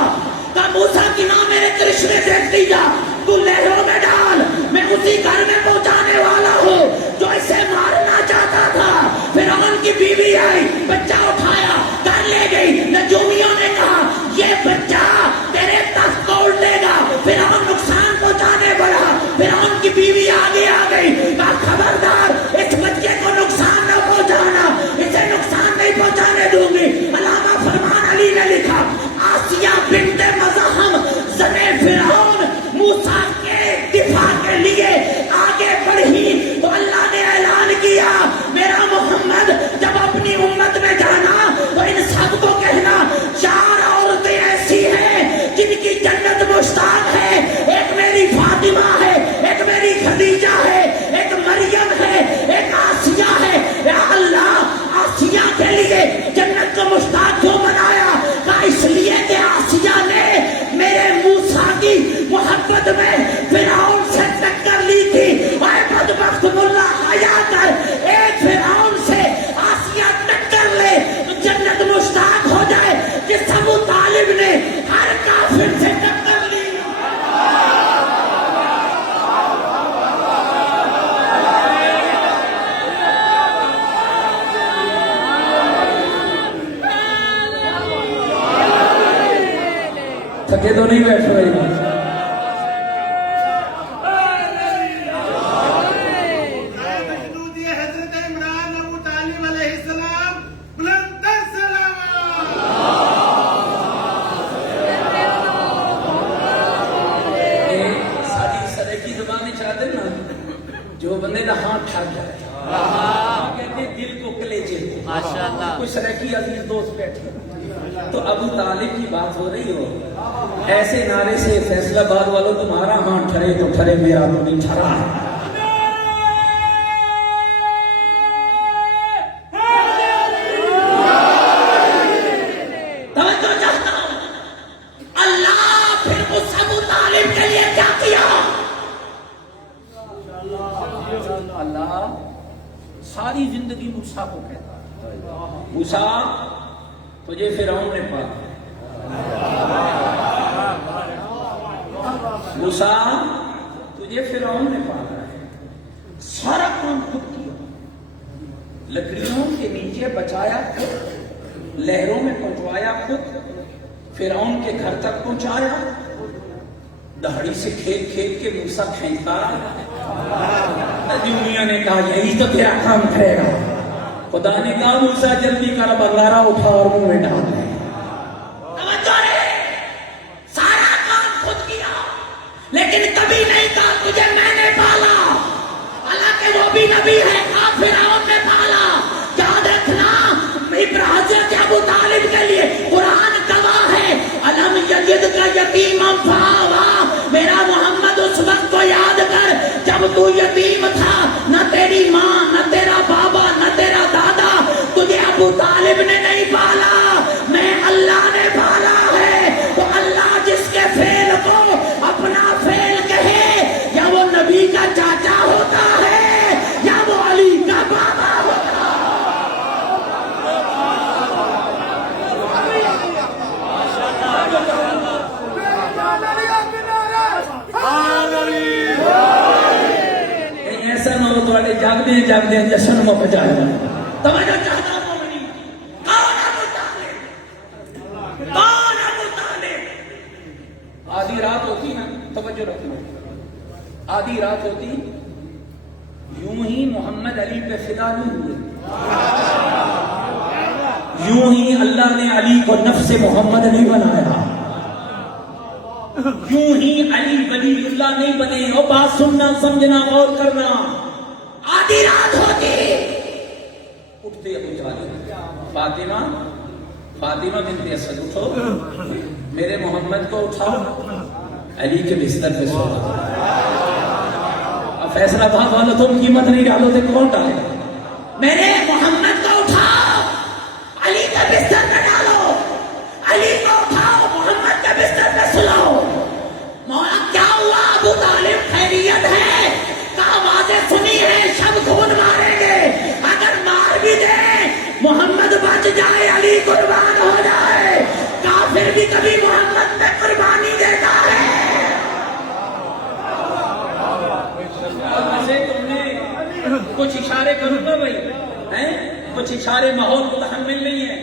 کہا موسیٰ کی ماں میرے کرشمے دیکھتی جا, تو لہروں میں ڈال, میں اسی گھر میں پہنچانے والا ہوں جو اسے مارنا چاہتا تھا. فرعون کی بیوی آئی, بچہ اٹھایا, گھر لے گئی. نجومیوں نے کہا یہ بچہ تیرے تخت کو الٹے گا. فرعون نقصان پہنچانے بڑھا, فرعون کی بیوی آگے آ گئی, کہا خبردار اس بچے کو نقصان نہ پہنچانا, اسے نقصان نہیں پہنچانے دوں گی. علامہ فرمان علی نے لکھا, آسیہ بنت مزاحم زنے فرعون موسیٰ کے دفاع کے لیے آگے بڑھی تو اللہ نے اعلان کیا, میرا محمد جب اپنی امت میں جانا تو ان سب کو کہنا 4 عورتیں ایسی ہیں جن کی جنت مشتاق ہے. ایک میری فاطمہ ہے, ایک میری خدیجہ ہے, ایک مریم ہے, ایک آسیہ ہے. یا اللہ, آسیہ کے لیے جنت کو مشتاق کیوں بنایا؟ کہا اس لیے کہ آسیہ نے میرے موسیٰ کی محبت میں فرعون سے ٹکر لی تھی. اے بدبخت ملا, حیا کر, ایک فرعون سے آسیہ ٹکر لے تو جنت مشتاق ہو جائے. جس ابو طالب نے ہر کافر سے ٹکر لی. تھکے تو نہیں بیٹھ رہے. جو بندے کا ہاتھ ٹھر جائے کہتے دل کو کلیجے ماشاءاللہ کچھ سرکی عزیز دوست بیٹھے تو ابو طالب کی بات ہو رہی ہو ایسے نعرے سے فیصلہ آباد والوں تمہارا ہاتھ ٹھرے تو ٹھرے میرا تو نہیں ٹھرا ہے اللہ ساری زندگی موسیٰ کو کہتا موسیٰ تجھے فرعون نے پالا موسیٰ تجھے فرعون نے پالا سارا کام خود کیا لکڑیوں کے نیچے بچایا خود لہروں میں پہنچوایا خود فرعون کے گھر تک پہنچایا دہڑی سے کھیت کھیت کے موسیٰ کھینچتا رہا دنیا نے کہا یہی تو تیرا کام کرے گا خدا نے کہا موسیٰ جلدی کر بنگارا اٹھا اور منہ میں ڈال دے سارا کام خود کیا لیکن کبھی نہیں کہا تجھے میں نے پالا حالانکہ وہ بھی نبی ہے کہا فرعون نے پالا یاد رکھنا حضرت ابو طالب کے لیے قرآن گواہ ہے الم یجدک یتیما فآویٰ میرا محمد اس وقت کو یاد کر جب تو یتیم تھا نہ تیری ماں نہ تیرا بابا نہ تیرا دادا تجھے ابو طالب نے نہیں پالا میں اللہ نے پالا ہے تو اللہ جس کے فعل کو اپنا فعل کہے یا وہ نبی کا چاچا ہوتا ہے یا وہ علی کا بابا ہوتا ایسا نہ ہو تو جاگتے جشن میں بجائے توجہ چاہتا ہوں مومنین کون ابو طالب کون ابو طالب آدھی رات ہوتی نا توجہ رکھنا آدھی رات ہوتی یوں ہی محمد علی پہ فدا نہیں ہوئے یوں ہی اللہ نے علی کو نفس محمد نہیں بنایا یوں ہی علی ولی اللہ نہیں بنے اور بات سننا سمجھنا غور کرنا آدھی رات ہوتی اٹھتے ابو طالب فاطمہ بنت اسد اٹھو میرے محمد کو اٹھاؤ علی کے بستر پہ سو اب فیصلہ آباد والوں تم قیمت نہیں ڈالو تو کون ڈالے میرے محمد کو اٹھاؤ علی کے بستر پہ ڈالو علی کو اٹھاؤ محمد کے بستر پہ سلاؤ مولا کیا ہوا ابو طالب خیریت ہے کہا آوازیں سنی ہے شب خون ماریں گے اگر مار بھی دیں محمد بچ جائے علی قربان ہو جائے کافر بھی کبھی محمد پہ قربانی دیتا ہے تم نے کچھ اشارے کروں گا بھائی کچھ اشارے ماحول کو تحمل نہیں ہے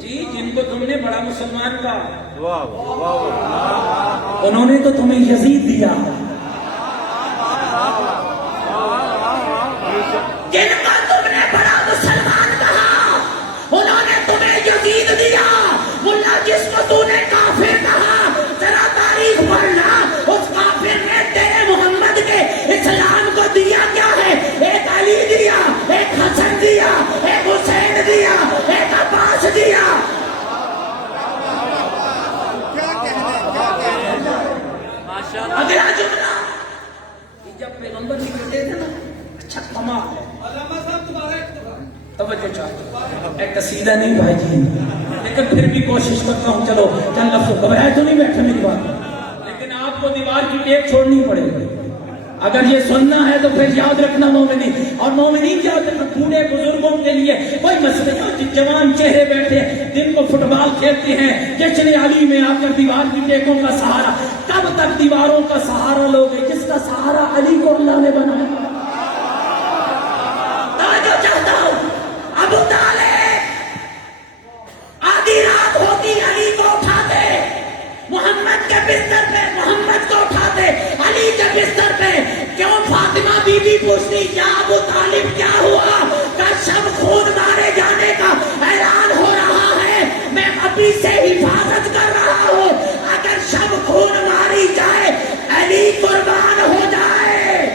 جی جن کو تم نے بڑا مسلمان کہا انہوں نے تو تمہیں یزید دیا جن کو تم نے بڑا مسلمان کہا انہوں نے تمہیں یزید دیا ملا جس کو تو نے کافر کہا ذرا تاریخ پڑھنا اس کافر نے تیرے محمد کے اسلام کو دیا کیا ہے ایک علی دیا ایک حسن دیا ایک حسین دیا ایک عباس دیا اگلا جملہ جب پیغمبر نکلتے تھے نا اچھا کمال ہے توجہ چاہتا ایک قصیدہ نہیں بھائی جی لیکن پھر بھی کوشش کرتا ہوں چلو چند لفظ گھبرائے تو نہیں بیٹھنے کی بات لیکن آپ کو دیوار کی ٹیپ چھوڑنی پڑے گی اگر یہ سننا ہے تو پھر یاد رکھنا مومنین اور مومنین یاد رکھنا بوڑھے بزرگوں کے لیے کوئی مسئلہ نہیں جوان چہرے بیٹھے دن کو فٹ بال کھیلتے ہیں جشن علی میں آ کر دیوار کی ٹیکوں کا سہارا کب تک دیواروں کا سہارا لوگے جس کا سہارا علی کو اللہ نے بنایا توجہ چاہتا ہوں ابو طالب آدھی رات ہوتی علی کو اٹھاتے محمد کے بستر پہ محمد کو اٹھاتے علی کے بستر پہ کیوں فاطمہ بی بی پوچھتی کیا ابو طالب کیا ہوا کل شب خون مارے جانے کا اعلان ہو رہا ہے میں ابھی سے حفاظت کر رہا ہوں اگر شب خون ماری جائے علی قربان ہو جائے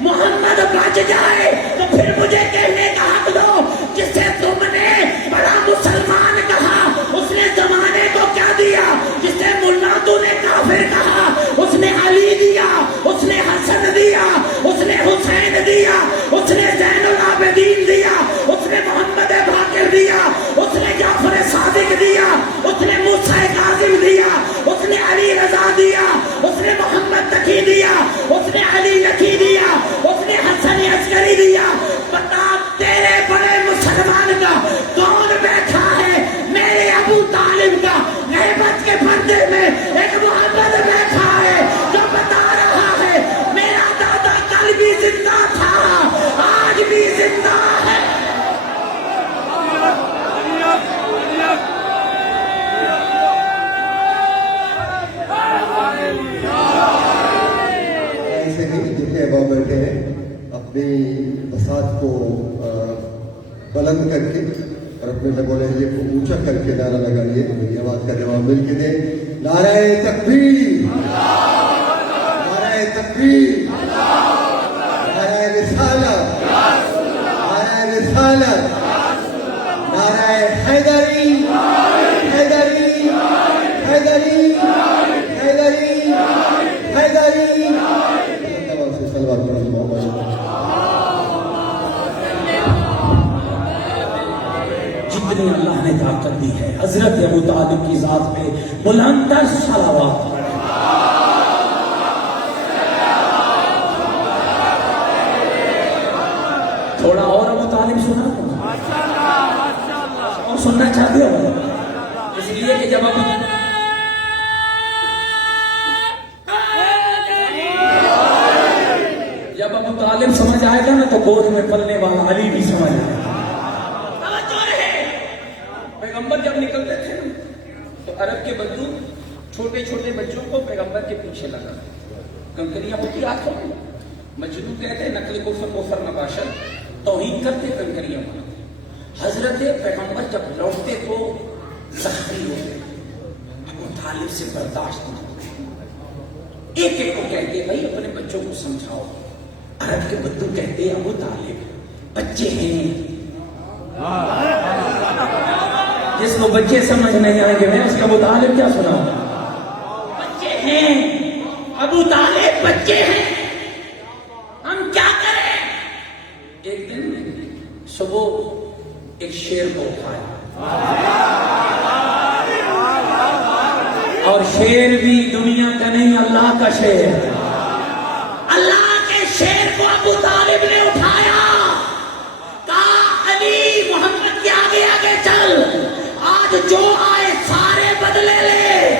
محمد بچ جائے تو پھر مجھے کہنے کا حق دو. جسے تم نے بڑا مسلمان کہا اس نے زمانے کو کیا دیا؟ جسے ملا تو نے کافر کہا اس نے علی دیا, اس نے حسن دیا, اس نے حسین دیا, اس نے زین العابدین دیا, اس نے محمد باقر دیا, اس نے جعفر صادق دیا, اس نے موسیٰ کاظم دیا, اس نے علی رضا دیا, اس نے محمد تقی دیا, اس نے علی لکھی دیا, اس نے حسن عسکری دیا. بتا تیرے بڑے مسلمان کا کون بیٹھا ہے؟ میرے ابو طالب کا غیبت کے پردے میں ایک محمد بیٹھا ہے جو بتا رہا ہے میرا دادا کل بھی زندہ تھا, آج بھی زندہ ہے. ایسے نہیں جتنے ابا بیٹھے ہیں اپنی بساط کو بلند کر کے اور اپنے لبوں لہجے کو اونچا کر کے نعرہ لگائیے. میری آواز کا جواب مل کے دیں. نعرہ تکبیر, نعرہ تکبیر, نعرہ رسالت, نعرہ رسالت, نعرہ حیدری, حیدری, حیدری, حیدری, حیدری. سلوات پڑھو محمد. جتنی اللہ نے طاقت دی ہے حضرت ابو طالب کی ذات پہ بلند تر صلوات. تھوڑا اور ابو طالب سنا اور سننا چاہتے ہو اس لیے کہ جب ابو طالب سمجھ آئے گا نا تو گود میں پلنے والا علی بھی سمجھ آئے گا. پیغمبر جب نکلتے تھے تو عرب کے بدو چھوٹے چھوٹے بچوں کو پیغمبر کے پیچھے لگا, کنکریاں ہوتی آنکھوں میں, مجنون کہتے نقل کفر نباشت, توہین کرتے کنکریاں مارتے. حضرت پیغمبر جب لوٹتے تو زخمی ہوتے, ابو طالب سے برداشت نہ ہوتے, ایک ایک کو کہتے بھائی اپنے بچوں کو سمجھاؤ. عرب کے بدو کہتے ابو طالب بچے ہیں, جس کو بچے سمجھ نہیں آئیں گے میں اس کا ابو طالب کیا سناؤں. بچے ہیں ابو طالب, بچے ہیں, ہم کیا کریں. ایک دن صبح ایک شیر کو اٹھایا اور شیر بھی دنیا کا نہیں اللہ کا شیر, اللہ کے شیر کو ابو طالب نے اٹھایا, کہا علی محمد کے آگے آگے چل, آج جو آئے سارے بدلے لے,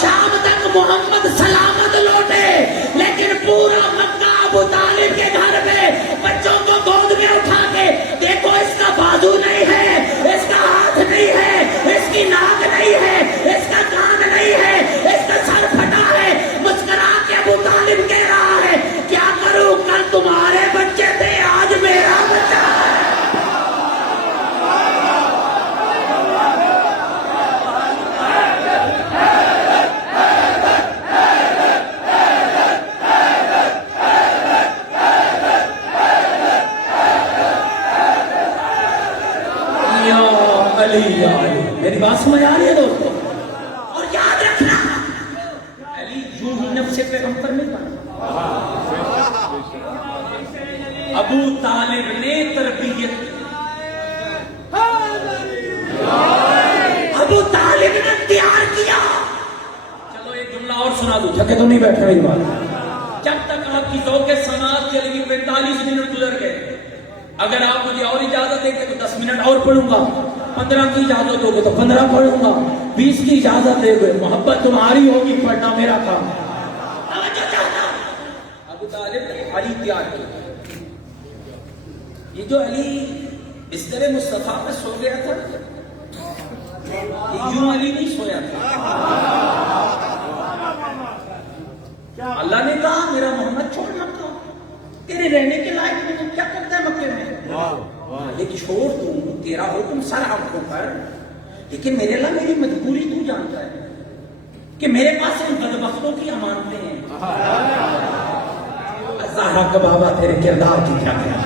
شام تک محمد سلامت لوٹے, لیکن پورا مکہ ابو طالب کے گھر میں بچوں کو گود میں اٹھا کے دیکھو اس کا بازو نہیں ہے, اس کا ہاتھ نہیں ہے, اس کی ناک نہیں ہے, اس کا کان نہیں ہے, اس کا سر پھٹا ہے, مسکرا کے ابو طالب کہہ رہا ہے کیا کروں, کل تمہارے بچے تھے آج میرا بچہ ہے. میری بات سمجھ آ رہی ہے دوستو؟ اور یاد رکھنا علی یوں ہی نفس پیغمبر میں بنا, ابو طالب نے تربیت, ابو طالب نے تیار کیا. چلو ایک جملہ اور سنا دوں, تھکے تو نہیں بیٹھے میری بات. جب تک آپ کی ذوق سماعت کے لیے 45 منٹ گزر گئے, اگر آپ مجھے اور اجازت دیں گے تو 10 منٹ اور پڑھوں گا, 15 کی اجازت دو گے تو 15 پڑھوں گا, 20 کی اجازت دے گے, محبت تمہاری ہوگی, پڑھنا میرا کام. ابو طالب نے علی تیار کیا. یہ جو علی اس طرح مصطفیٰ میں سو گیا تھا, یوں علی نہیں سویا تھا. اللہ نے کہا میرا محمد چھوڑ مکہ, تیرے رہنے کے لائق نہیں, کیا کرتا ہے مکے میں, لیکن چھوڑ دوں, تیرا حکم سر آنکھوں پر, لیکن میرے اللہ میری مجبوری تو جانتا ہے کہ میرے پاس ان بدبختوں کی امانتیں ہیں. رہا کہ بابا تیرے کردار کی کیا کیا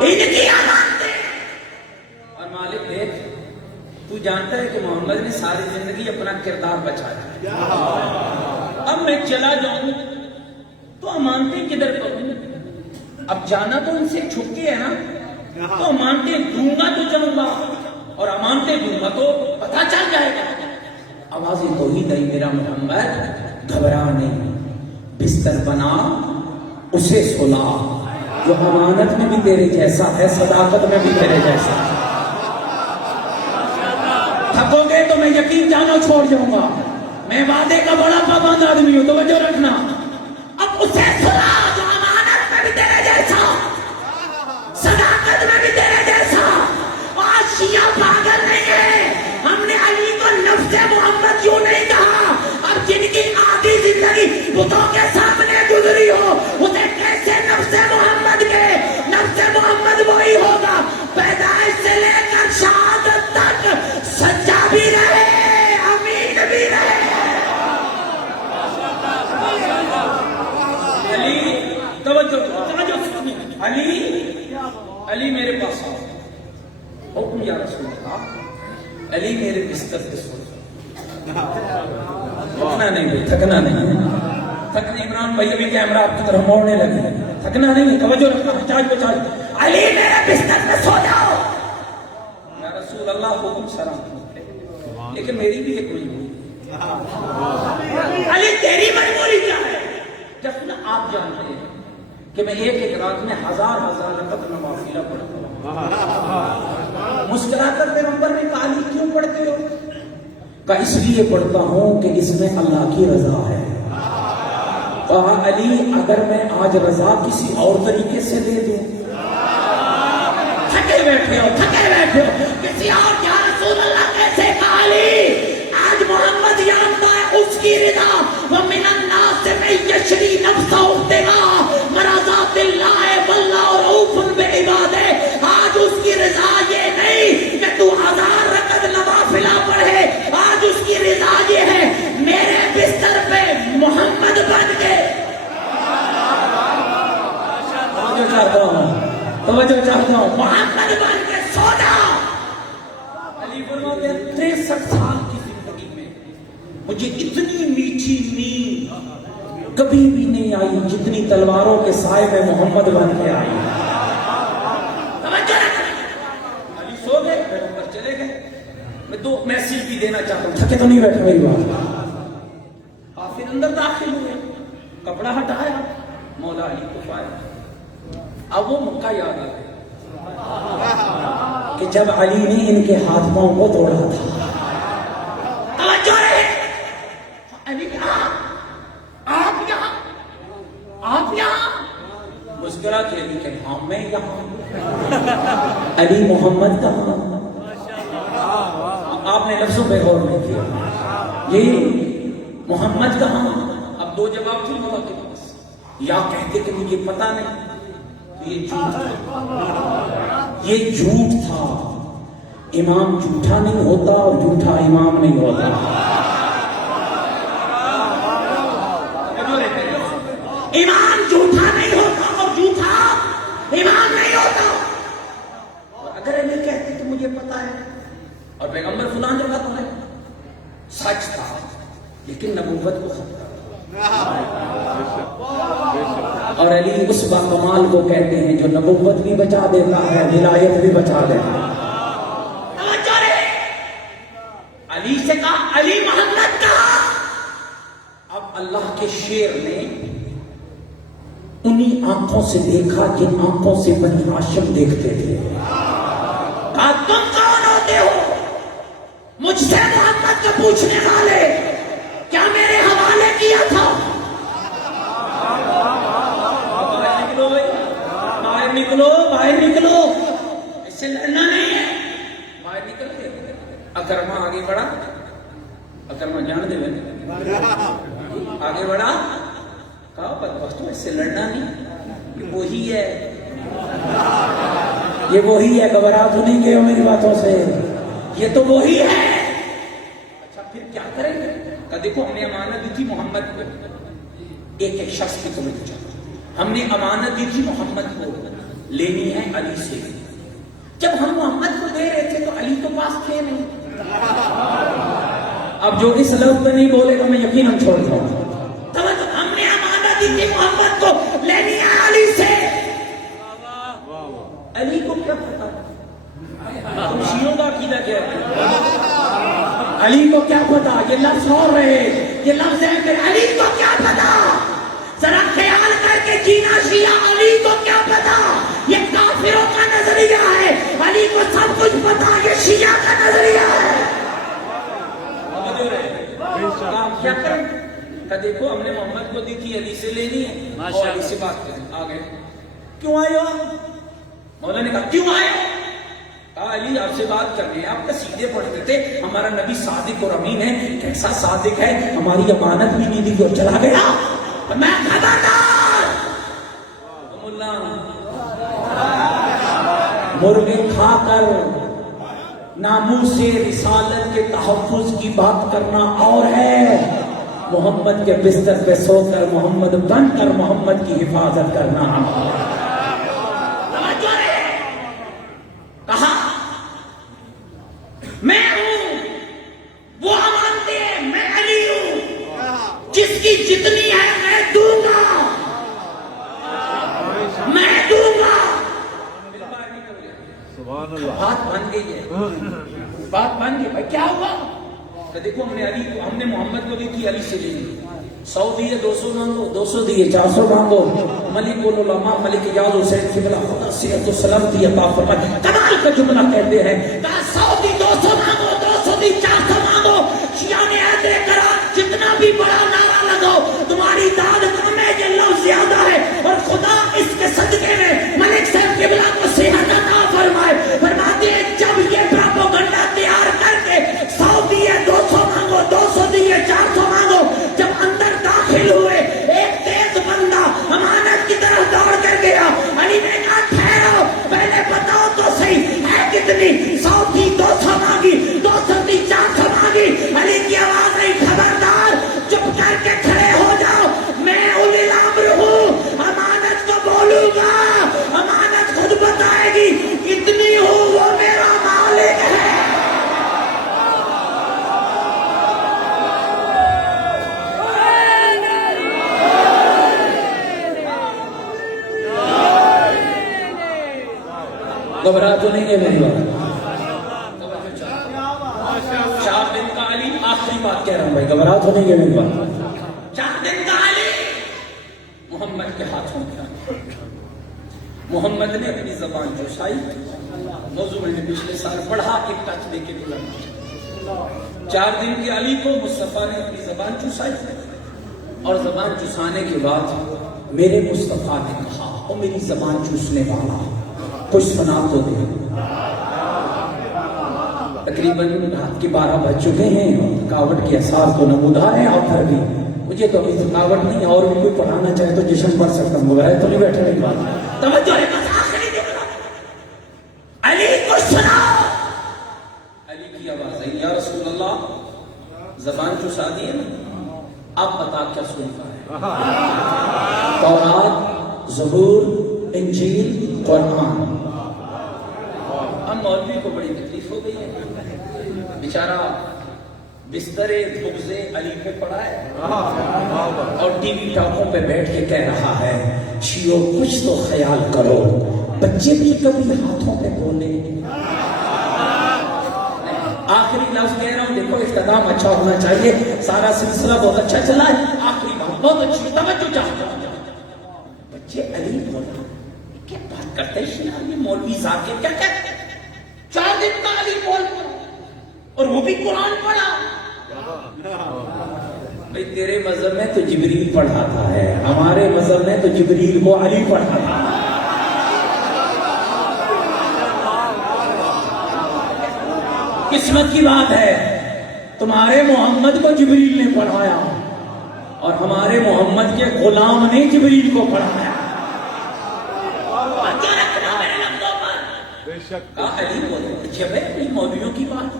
ان کی امانتیں. اور مالک دیکھ، تو جانتا ہے کہ محمد نے ساری زندگی اپنا کردار بچایا. اب میں چلا جاؤں تو امانتیں کدھر کروں؟ اب جانا تو ان سے چھپ کے ہے نا، تو امانتیں دوں گا تو جاؤں گا، اور امانتیں دوں گا تو پتہ چل جائے گا. آوازیں تو ہی نہیں میرا محمد، گھبرا نہیں، بستر بنا اسے سلا، جو امانت میں بھی تیرے جیسا ہے، صداقت میں بھی تیرے جیسا ہے. تھکو گے تو میں یقین جانا چھوڑ جاؤں گا، میں وعدے کا بڑا پابند آدمی ہوں، توجہ رکھنا. اب اسے سلا جو امانت میں بھی تیرے جیسا، صداقت میں بھی تیرے جیسا. آج شیعہ پاگل نہیں ہے، ہم نے علی کو نفس محمد یوں نہیں کہا. اب جن کی آدھی زندگی بتوں کے سامنے گزری ہو، اسے کیسے نفس محمد کے؟ نفس محمد وہی ہوگا پیدائش سے لے کر شہادت تک، سچا بھی رہے امین بھی رہے. علی توجہ، علی میرے پاس آؤ. حکم یا رسول اللہ. علی میرے بستر پہ سو جاؤ. تھکنا نہیں بھائی، تھکنا نہیں. تھکنا عمران بھائی ابھی کیمرہ آپ کی طرف موڑنے لگے. تھکنا نہیں، توجہ رکھنا. چارج پہ چارج. علی میرے بستر پہ سو جاؤ. یا رسول اللہ حکم سلام. لیکن میری بھی ایک مجبوری. علی تیری مجبوری کیا ہے؟ جب نا آپ جانتے ہیں کہ میں ایک رات میں ہزار رکعت نوافل پڑھتا ہوں. مسکرا کر پیغمبر نے کہا کیوں پڑھتے ہو؟ کہا اس لیے پڑھتا ہوں کہ اس میں اللہ کی رضا ہے. کہا علی اگر میں آج رضا کسی اور طریقے سے دے دوں؟ تھکے بیٹھے ہو، تھکے بیٹھے ہو. کسی اور کیا رسول اللہ کیسے کہا علی؟ آج محمد جانتا ہے اس کی رضا. وَمِنَ النَّاسِ مَن يَشْرِي نَفْسَهُ ابْتِغَاءَ مَرْضَاتِ اللَّهِ وَاللَّهُ رَءُوفٌ بِعِبَادِهِ. آج اس کی رضا یہ نہیں کہ تو 1000 رکعت نوافل پڑھے، آج اس کی رضا یہ ہے میرے بستر پہ محمد بن کے. توجہ چاہتا ہوں، توجہ چاہتا ہوں. محمد بن کے سو جا. علی فرماتے ہیں 63 سال کی زندگی میں مجھے اتنی میٹھی نیند کبھی بھی نہیں آئی جتنی تلواروں کے سائے میں محمد بن کے آئی. علی سو گئے، پیغمبر چلے گئے. میں 2 میسج بھی دینا چاہتا ہوں، تھکے تو نہیں بیٹھے میری بات. آخر اندر داخل ہوئے، کپڑا ہٹایا، مولا علی کو پایا. اب وہ مکہ یاد آ گیا کہ جب علی نے ان کے ہاتھ پاؤں کو توڑا تھا. توجہ رہے. علی آپ یہاں، آپ یہاں. مسکرا کے علی کہ ہاں میں یہاں. علی محمد کہاں؟ آپ نے لفظوں پہ غور نہیں کیا. یہ محمد کہاں؟ اب 2 جواب تھے مولا کے پاس. یا کہتے کہ مجھے پتا نہیں، یہ جھوٹ تھا. یہ جھوٹ تھا. امام جھوٹا نہیں ہوتا اور جھوٹا امام نہیں ہوتا. امام جھوٹا نہیں ہوتا اور جھوٹا امام نہیں ہوتا. اگر علی کہتے تو مجھے پتا ہے اور پیغمبر فلان جگہ تو ہے، سچ تھا لیکن نبوت کو ختم کر. اور علی اس باکمال کو کہتے ہیں جو نبوت بھی بچا دیتا ہے، ولایت بھی بچا دیتا ہے. علی سے کہا، علی محمد کہا. اب اللہ کے شیر نے انہی آنکھوں سے دیکھا جن آنکھوں سے بنی ہاشم دیکھتے تھے. کہا تم کون ہوتے ہو مجھ سے محمد کو پوچھنے والے؟ کیا میرے حوالے کیا تھا؟ باہر نکلو بھائی، باہر نکلو، باہر نکلو. اس سے لڑنا نہیں ہے. باہر نکل کے اکرما آگے بڑھا. اکرما جان دے آگے بڑھا. کہا بدبختوں اس سے لڑنا نہیں، یہ وہی ہے، یہ وہی ہے. گھبرا تو نہیں گئے ہو میری باتوں سے، یہ تو وہی ہے. اچھا پھر کیا کریں گے؟ کہ دیکھو ہم نے امانت دی تھی محمد کو، ایک ایک شخص کی تمہیں پوچھا. ہم نے امانت دی تھی محمد کو، لینی ہے علی سے۔ جب ہم محمد کو دے رہے تھے تو علی تو پاس تھے نہیں۔ اب جو اس لفظ میں نہیں بولے گا میں یقیناً چھوڑ جاؤں گا۔ ہم نے امانت دی تھی محمد کو، لینی ہے علی سے۔ علی کو کیا پتا؟ تم شیعوں کا عقیدہ کیا ہے؟ علی کو کیا پتا؟ یہ لفظ اور رہے، یہ لفظ ہے کہ علی کو کیا پتا؟ ذرا خیال کر کے جینا شیعہ، علی کو کیا پتا؟ یہ کافروں کا نظریہ ہے، علی کو سب کچھ پتا، یہ شیعہ کا نظریہ ہے۔ کیا کریں؟ کہ دیکھو ہم نے محمد کو دی تھی، علی سے لینی ہے اور علی سے بات کریں۔ آگے کیوں آئے ہو؟ مولا نے کہا کیوں آئے ہو؟ کہا علی آپ سے بات کرنے ہیں، آپ قصیدے پڑھتے تھے، ہمارا نبی صادق اور امین ہے، کیسا صادق ہے، ہماری امانت بھی نہیں دی اور چلا گیا۔ میں خبردار، مولا مرغے کھا کر ناموس رسالت کے تحفظ کی بات کرنا اور ہے، محمد کے بستر پہ سو کر محمد بن کر محمد کی حفاظت کرنا۔ کہا میں ہوں وہ امانتے، میں علی ہوں، جس کی جتنی ہے میں دوں گا، میں دوں گا۔ بات بن گئی ہے، بات بن گئی۔ بھائی کیا ہوا؟ کہ دیکھو ہم نے علی کو، ہم نے محمد کو دی تھی، علی سے لے لی، 100 دیے 200 مانگو، 200 دیے 400 مانگو۔ ملک العلماء ملک اجاز حسین قبلہ خدا صحت و سلامتی عطا فرمائے کمال کا جملہ کہتے ہیں، 100 دی 200 مانگو، 200 دی 400 مانگو۔ شیعہ نے ایسے کرا، جتنا بھی بڑا نعرہ لگاؤ تمہاری داد کم ہے، یہ لفظ زیادہ ہے، اور خدا اس کے صدقے میں ملک صاحب قبلہ کو صحت عطا فرمائے۔ فرماتے ہیں جب یہ پراپوگنڈا تیار کر کے 100 دیے 200 مانگو، 200 دیے 400 مانگو، جب اندر داخل ہوئے ایک تیز بندہ امانت کی طرف دوڑ کر گیا۔ علی نے کہا ٹھہرو، پہلے بتاؤ تو صحیح ہے کتنی؟ 100 تھی 200 مانگی، 200 تھی 400 مانگی۔ علی کی آواز آئی خبردار، چپ کر کے کھڑے ہو جاؤ، میں اولی الامر ہوں، امانت کو بولوں گا، امانت خود بتائے گی، اتنی ہوں وہ میرا مالک ہے۔ گھبرا تو نہیں ہے میری بات؟ 4 دن کا علی، آخری بات کہہ رہا ہوں بھائی، گھبرا تو نہیں ہے میری بات؟ 4 دن کا علی محمد کے ہاتھوں میں، محمد نے اپنی زبان چوسائی، موضوع میں نے پچھلے سال پڑھا، ایک ٹچ دے کے بولا 4 دن کے علی کو مصطفیٰ نے اپنی زبان چوسائی، اور زبان چوسانے کے بعد میرے مصطفیٰ نے کہا، او میری زبان چوسنے والا کچھ سنا تو دے۔ تقریباً رات کے 12 بج چکے ہیں اور تھکاوٹ کے اثار تو نمودار ہیں، اور پھر بھی مجھے تو ابھی تھکاوٹ نہیں ہے، اور بھی کوئی پڑھانا چاہے تو جشن پڑھ سکتا ہوں، بغیر تو نہیں بیٹھے میری بات۔ توجہ ہے، بس آخری جملہ، علی کو سناؤ۔ علی کی آواز آئی، یا رسول اللہ زبان چوسا دی ہے نا، اب بتا کیا سنتا ہے؟ تورات، زبور، انجیل، قرآن۔ اب مولوی کو بڑی تکلیف ہو گئی ہے، بیچارہ بستر بغض علی پہ پڑا ہے اور ٹی وی ٹاپوں پہ بیٹھ کے کہہ رہا ہے، شیعو کچھ تو خیال کرو، بچے بھی کبھی ہاتھوں پہ بولے۔ آخری لفظ کہہ رہا ہوں، دیکھو اختتام اچھا ہونا چاہیے، سارا سلسلہ بہت اچھا چلا ہے، آخری بات بہت اچھی، توجہ چاہتا ہوں۔ بچے علی بولا، کیا بات کرتے ہیں شیعہ، یہ مولوی ذاکر کیا کہتے ہیں؟ 4 دن کا علی بول پڑا، اور وہ بھی قرآن پڑھا۔ بھئی تیرے مذہب میں تو جبریل پڑھاتا ہے، ہمارے مذہب میں تو جبریل کو علی پڑھاتا ہے۔ قسمت کی بات ہے، تمہارے محمد کو جبریل نے پڑھایا اور ہمارے محمد کے غلام نے جبریل کو پڑھایا۔ علی بولے، جب ہے مولویوں کی بات،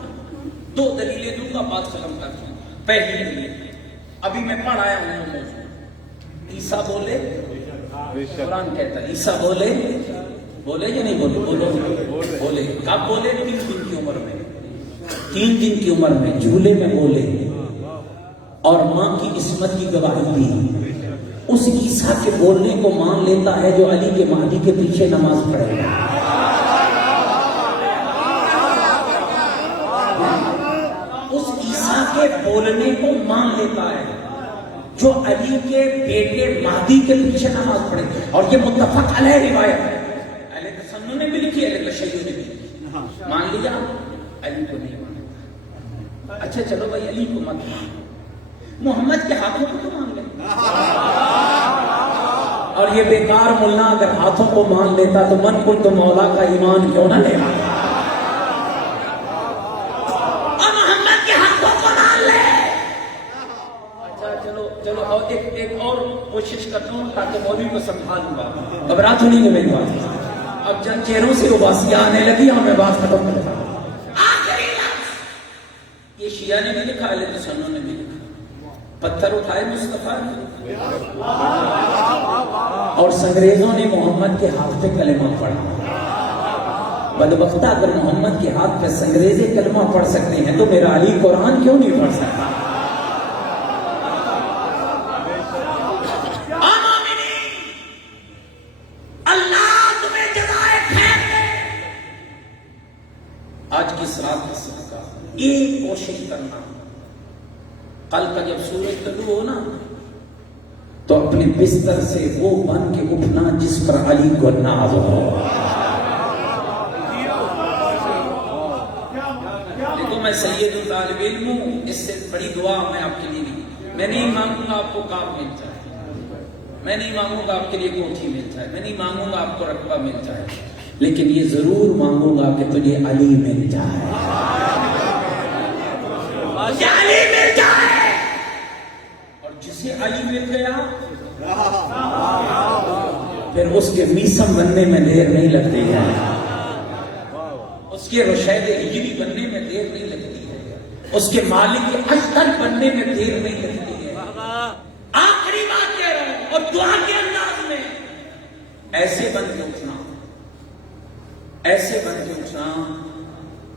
2 دلیلیں دوں گا، بات ختم کرتا ہوں۔ پہلی دلیل، ابھی میں پڑھ آیا ہوں، عیسیٰ بولے قرآن کہتا ہے عیسیٰ بولے یا نہیں بولے؟ بولے. کب بولے؟ 3 دن کی عمر میں. 3 دن کی عمر میں جھولے میں بولے اور ماں کی عصمت کی گواہی دی. اس عیسیٰ کے بولنے کو مان لیتا ہے جو علی کے مہدی کے پیچھے نماز پڑھے گا. اس عیسیٰ کے بولنے کو مان لیتا ہے جو علی کے بیٹے مہدی کے پیچھے نماز پڑھے. اور یہ متفق علیہ روایت ہے. اہل تسنن نے بھی لکھی، اہل تشیع نے بھی لکھی. مان لیا علی کو نہیں مانا. اچھا چلو بھائی علی کو مت مان، محمد کے ہاتھوں کو تو مان لے. اور یہ بیکار ملا اگر ہاتھوں کو مان لیتا تو من قلت مولا کا ایمان کیوں نہ لے. اور محمد کے ہاتھوں کو مان لے. اچھا چلو اور ایک اور کوشش کرتا ہوں تاکہ مولوی کو سمجھا دوں گا. گھبراہٹ نہیں ہے میری بات. اب جن چہروں سے اباسیاں آنے لگی اور میں بات ختم کرتا ہوں. آخری لفظ یہ شیعہ نے بھی لکھا، اہل سنوں نے بھی لکھا. پتھر اٹھائے مصطفیٰ نے اور انگریزوں نے محمد کے ہاتھ پہ کلمہ پڑھا. بدبختہ اگر محمد کے ہاتھ پہ انگریزی کلمہ پڑھ سکتے ہیں تو میرا علی قرآن کیوں نہیں پڑھ سکتا؟ آج کی رات کا صدقہ ایک کوشش کرنا، کل کا جب سورج طلوع ہو نا تو اپنے بستر سے وہ بن کے اٹھنا جس پر علی کو ناز ہو. دیکھو میں سید طالب علم ہوں، اس سے بڑی دعا میں آپ کے لیے نہیں. میں نہیں مانگوں گا آپ کو کام مل جائے، میں نہیں مانگوں گا آپ کے لیے کوٹھی مل جائے، میں نہیں مانگوں گا آپ کو رقبہ مل جائے، لیکن یہ ضرور مانگوں گا کہ تجھے علی مل جائے. علی مل جائے. اور جسے علی مل گیا پھر اس کے میسم بننے میں دیر نہیں لگتی ہے، اس کے رشید ہجری بننے میں دیر نہیں لگتی ہے، اس کے مالک اشتر بننے میں دیر نہیں لگتی ہے. آخری بات کہہ رہا ہوں اور دعا کے انداز میں ایسے بن کے اٹھنا، ایسے بن کے اٹھنا.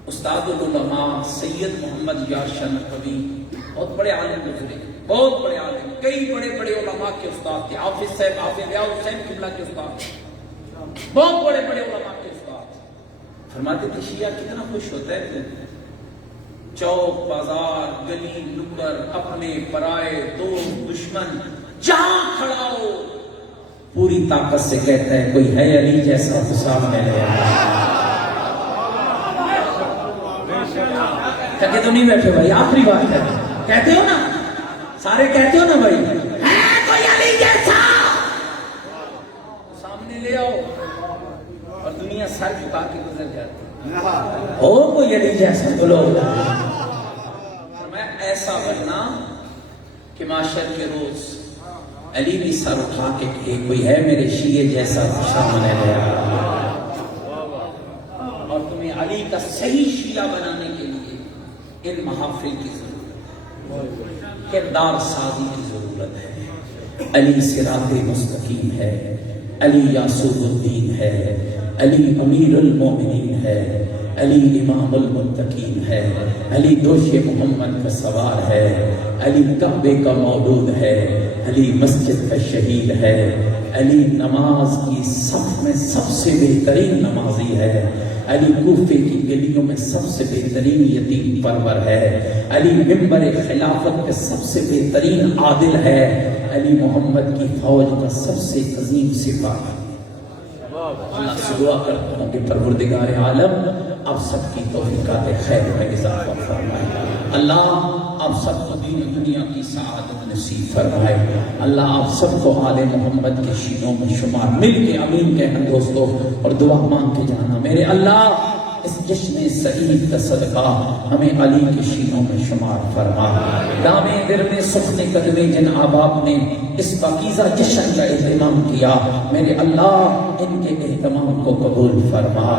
استاد العلماء سید محمد یاشر نقوی بہت بڑے عالم گزرے، بہت بڑے عالم، کئی بڑے بڑے علماء کے استاد تھے. حافظ صاحب، حافظ ضیاء الحسین قبلہ کے استاد تھے، بہت بڑے بڑے علماء کے استاد. فرماتے تھے شیعہ کتنا خوش ہوتا ہے، چوک بازار گلی نکڑ اپنے پرائے دوست دشمن جہاں کھڑا ہو پوری طاقت سے کہتا ہے کوئی ہے علی جیسا تو سامنے لے آیا. تھکے تو نہیں بیٹھے بھائی، آخری بات ہے، کہتے ہو نا، سارے کہتے ہو نا بھائی ہے کوئی علی جیسا، سامنے لے آؤ. اور دنیا سر جھکا کے گزر جاتی ہو کوئی علی جیسا تو لوگ. میں ایسا بننا کہ معاشر کے روز علی بھی سر اٹھا کے کہے کوئی ہے میرے شیعہ جیسا سامنے لے آیا. اور تمہیں علی کا صحیح شیعہ بنانے کے لیے ان محافل کی ضرورت ہے، کردار سازی کی ضرورت ہے. علی صراط مستقیم ہے، علی یاسوب الدین ہے، علی امیر المومنین ہے، علی امام المتقین ہے، علی دوش محمد کا سوار ہے، علی کعبے کا مولود ہے، علی مسجد کا شہید ہے، علی نماز کی صف میں سب سے بہترین نمازی ہے، علی کوفے کی گلیوں میں سب سے بہترین یتیم پرور ہے، علی ممبر خلافت پہ سب سے بہترین عادل ہے، علی محمد کی فوج کا سب سے عظیم سپاہی. اللہ سے دعا کرتا ہوں کہ پروردگار عالم آپ سب کی توفیقات خیر میں اضافہ فرمائے. اللہ آپ سب کو دین و دنیا کی سعادت نصیب فرمائے. اللہ آپ سب کو آل محمد کے شینوں میں شمار مل کے امین کہنا دوستو اور دعا مانگ کے جانا. میرے اللہ اس جشن سعید کا صدقہ ہمیں علی کے شینوں میں شمار فرما. دامے درمے سخن قدمے جن آباب نے اس پاکیزہ جشن کا اہتمام کیا، میرے اللہ ان کے اہتمام کو قبول فرما.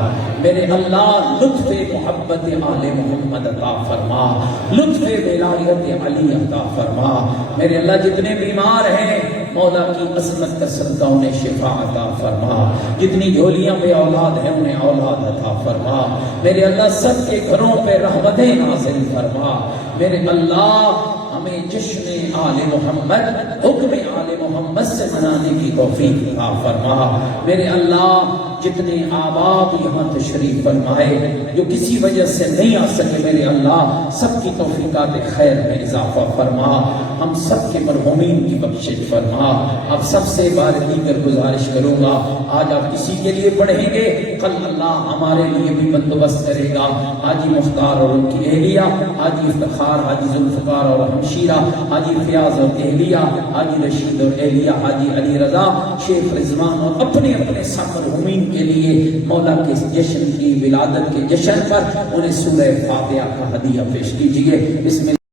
میرے اللہ لطف محبت آل محمد عطا فرما، لطف ولایت علی عطا فرما. میرے اللہ جتنے بیمار ہیں مولا کی عظمت کا صدقہ انہیں شفا عطا فرما، جتنی جھولیاں بے اولاد ہیں انہیں اولاد عطا فرما، میرے اللہ سب کے گھروں پہ رحمتیں نازل فرما، میرے اللہ ہمیں جشن آل محمد، حکم آل محمد سے منانے کی توفیق عطا فرما، میرے اللہ جتنے آباد یہاں تشریف فرمائے جو کسی وجہ سے نہیں آ سکے، میرے اللہ سب کی توفیقات خیر میں اضافہ فرما، ہم سب کے مرحومین کی بخشش فرما۔ اب سب سے بار دیگر گزارش کروں گا، آج آپ کسی کے لیے پڑھیں گے، کل اللہ ہمارے لیے بھی بندوبست کرے گا۔ حاجی مختار اور ان کی اہلیہ، حاجی افتخار، حاجی ذوالفقار اور ہمشیرہ، حاجی فیاض اور اہلیہ، حاجی رشید اور اہلیہ، حاجی علی رضا، شیخ رضوان اور اپنے اپنے سب مرحومین کے لیے مولا کے جشن کی ولادت کے جشن پر انہیں سورہ فاتحہ کا ہدیہ پیش کیجیے۔ بسم اللہ۔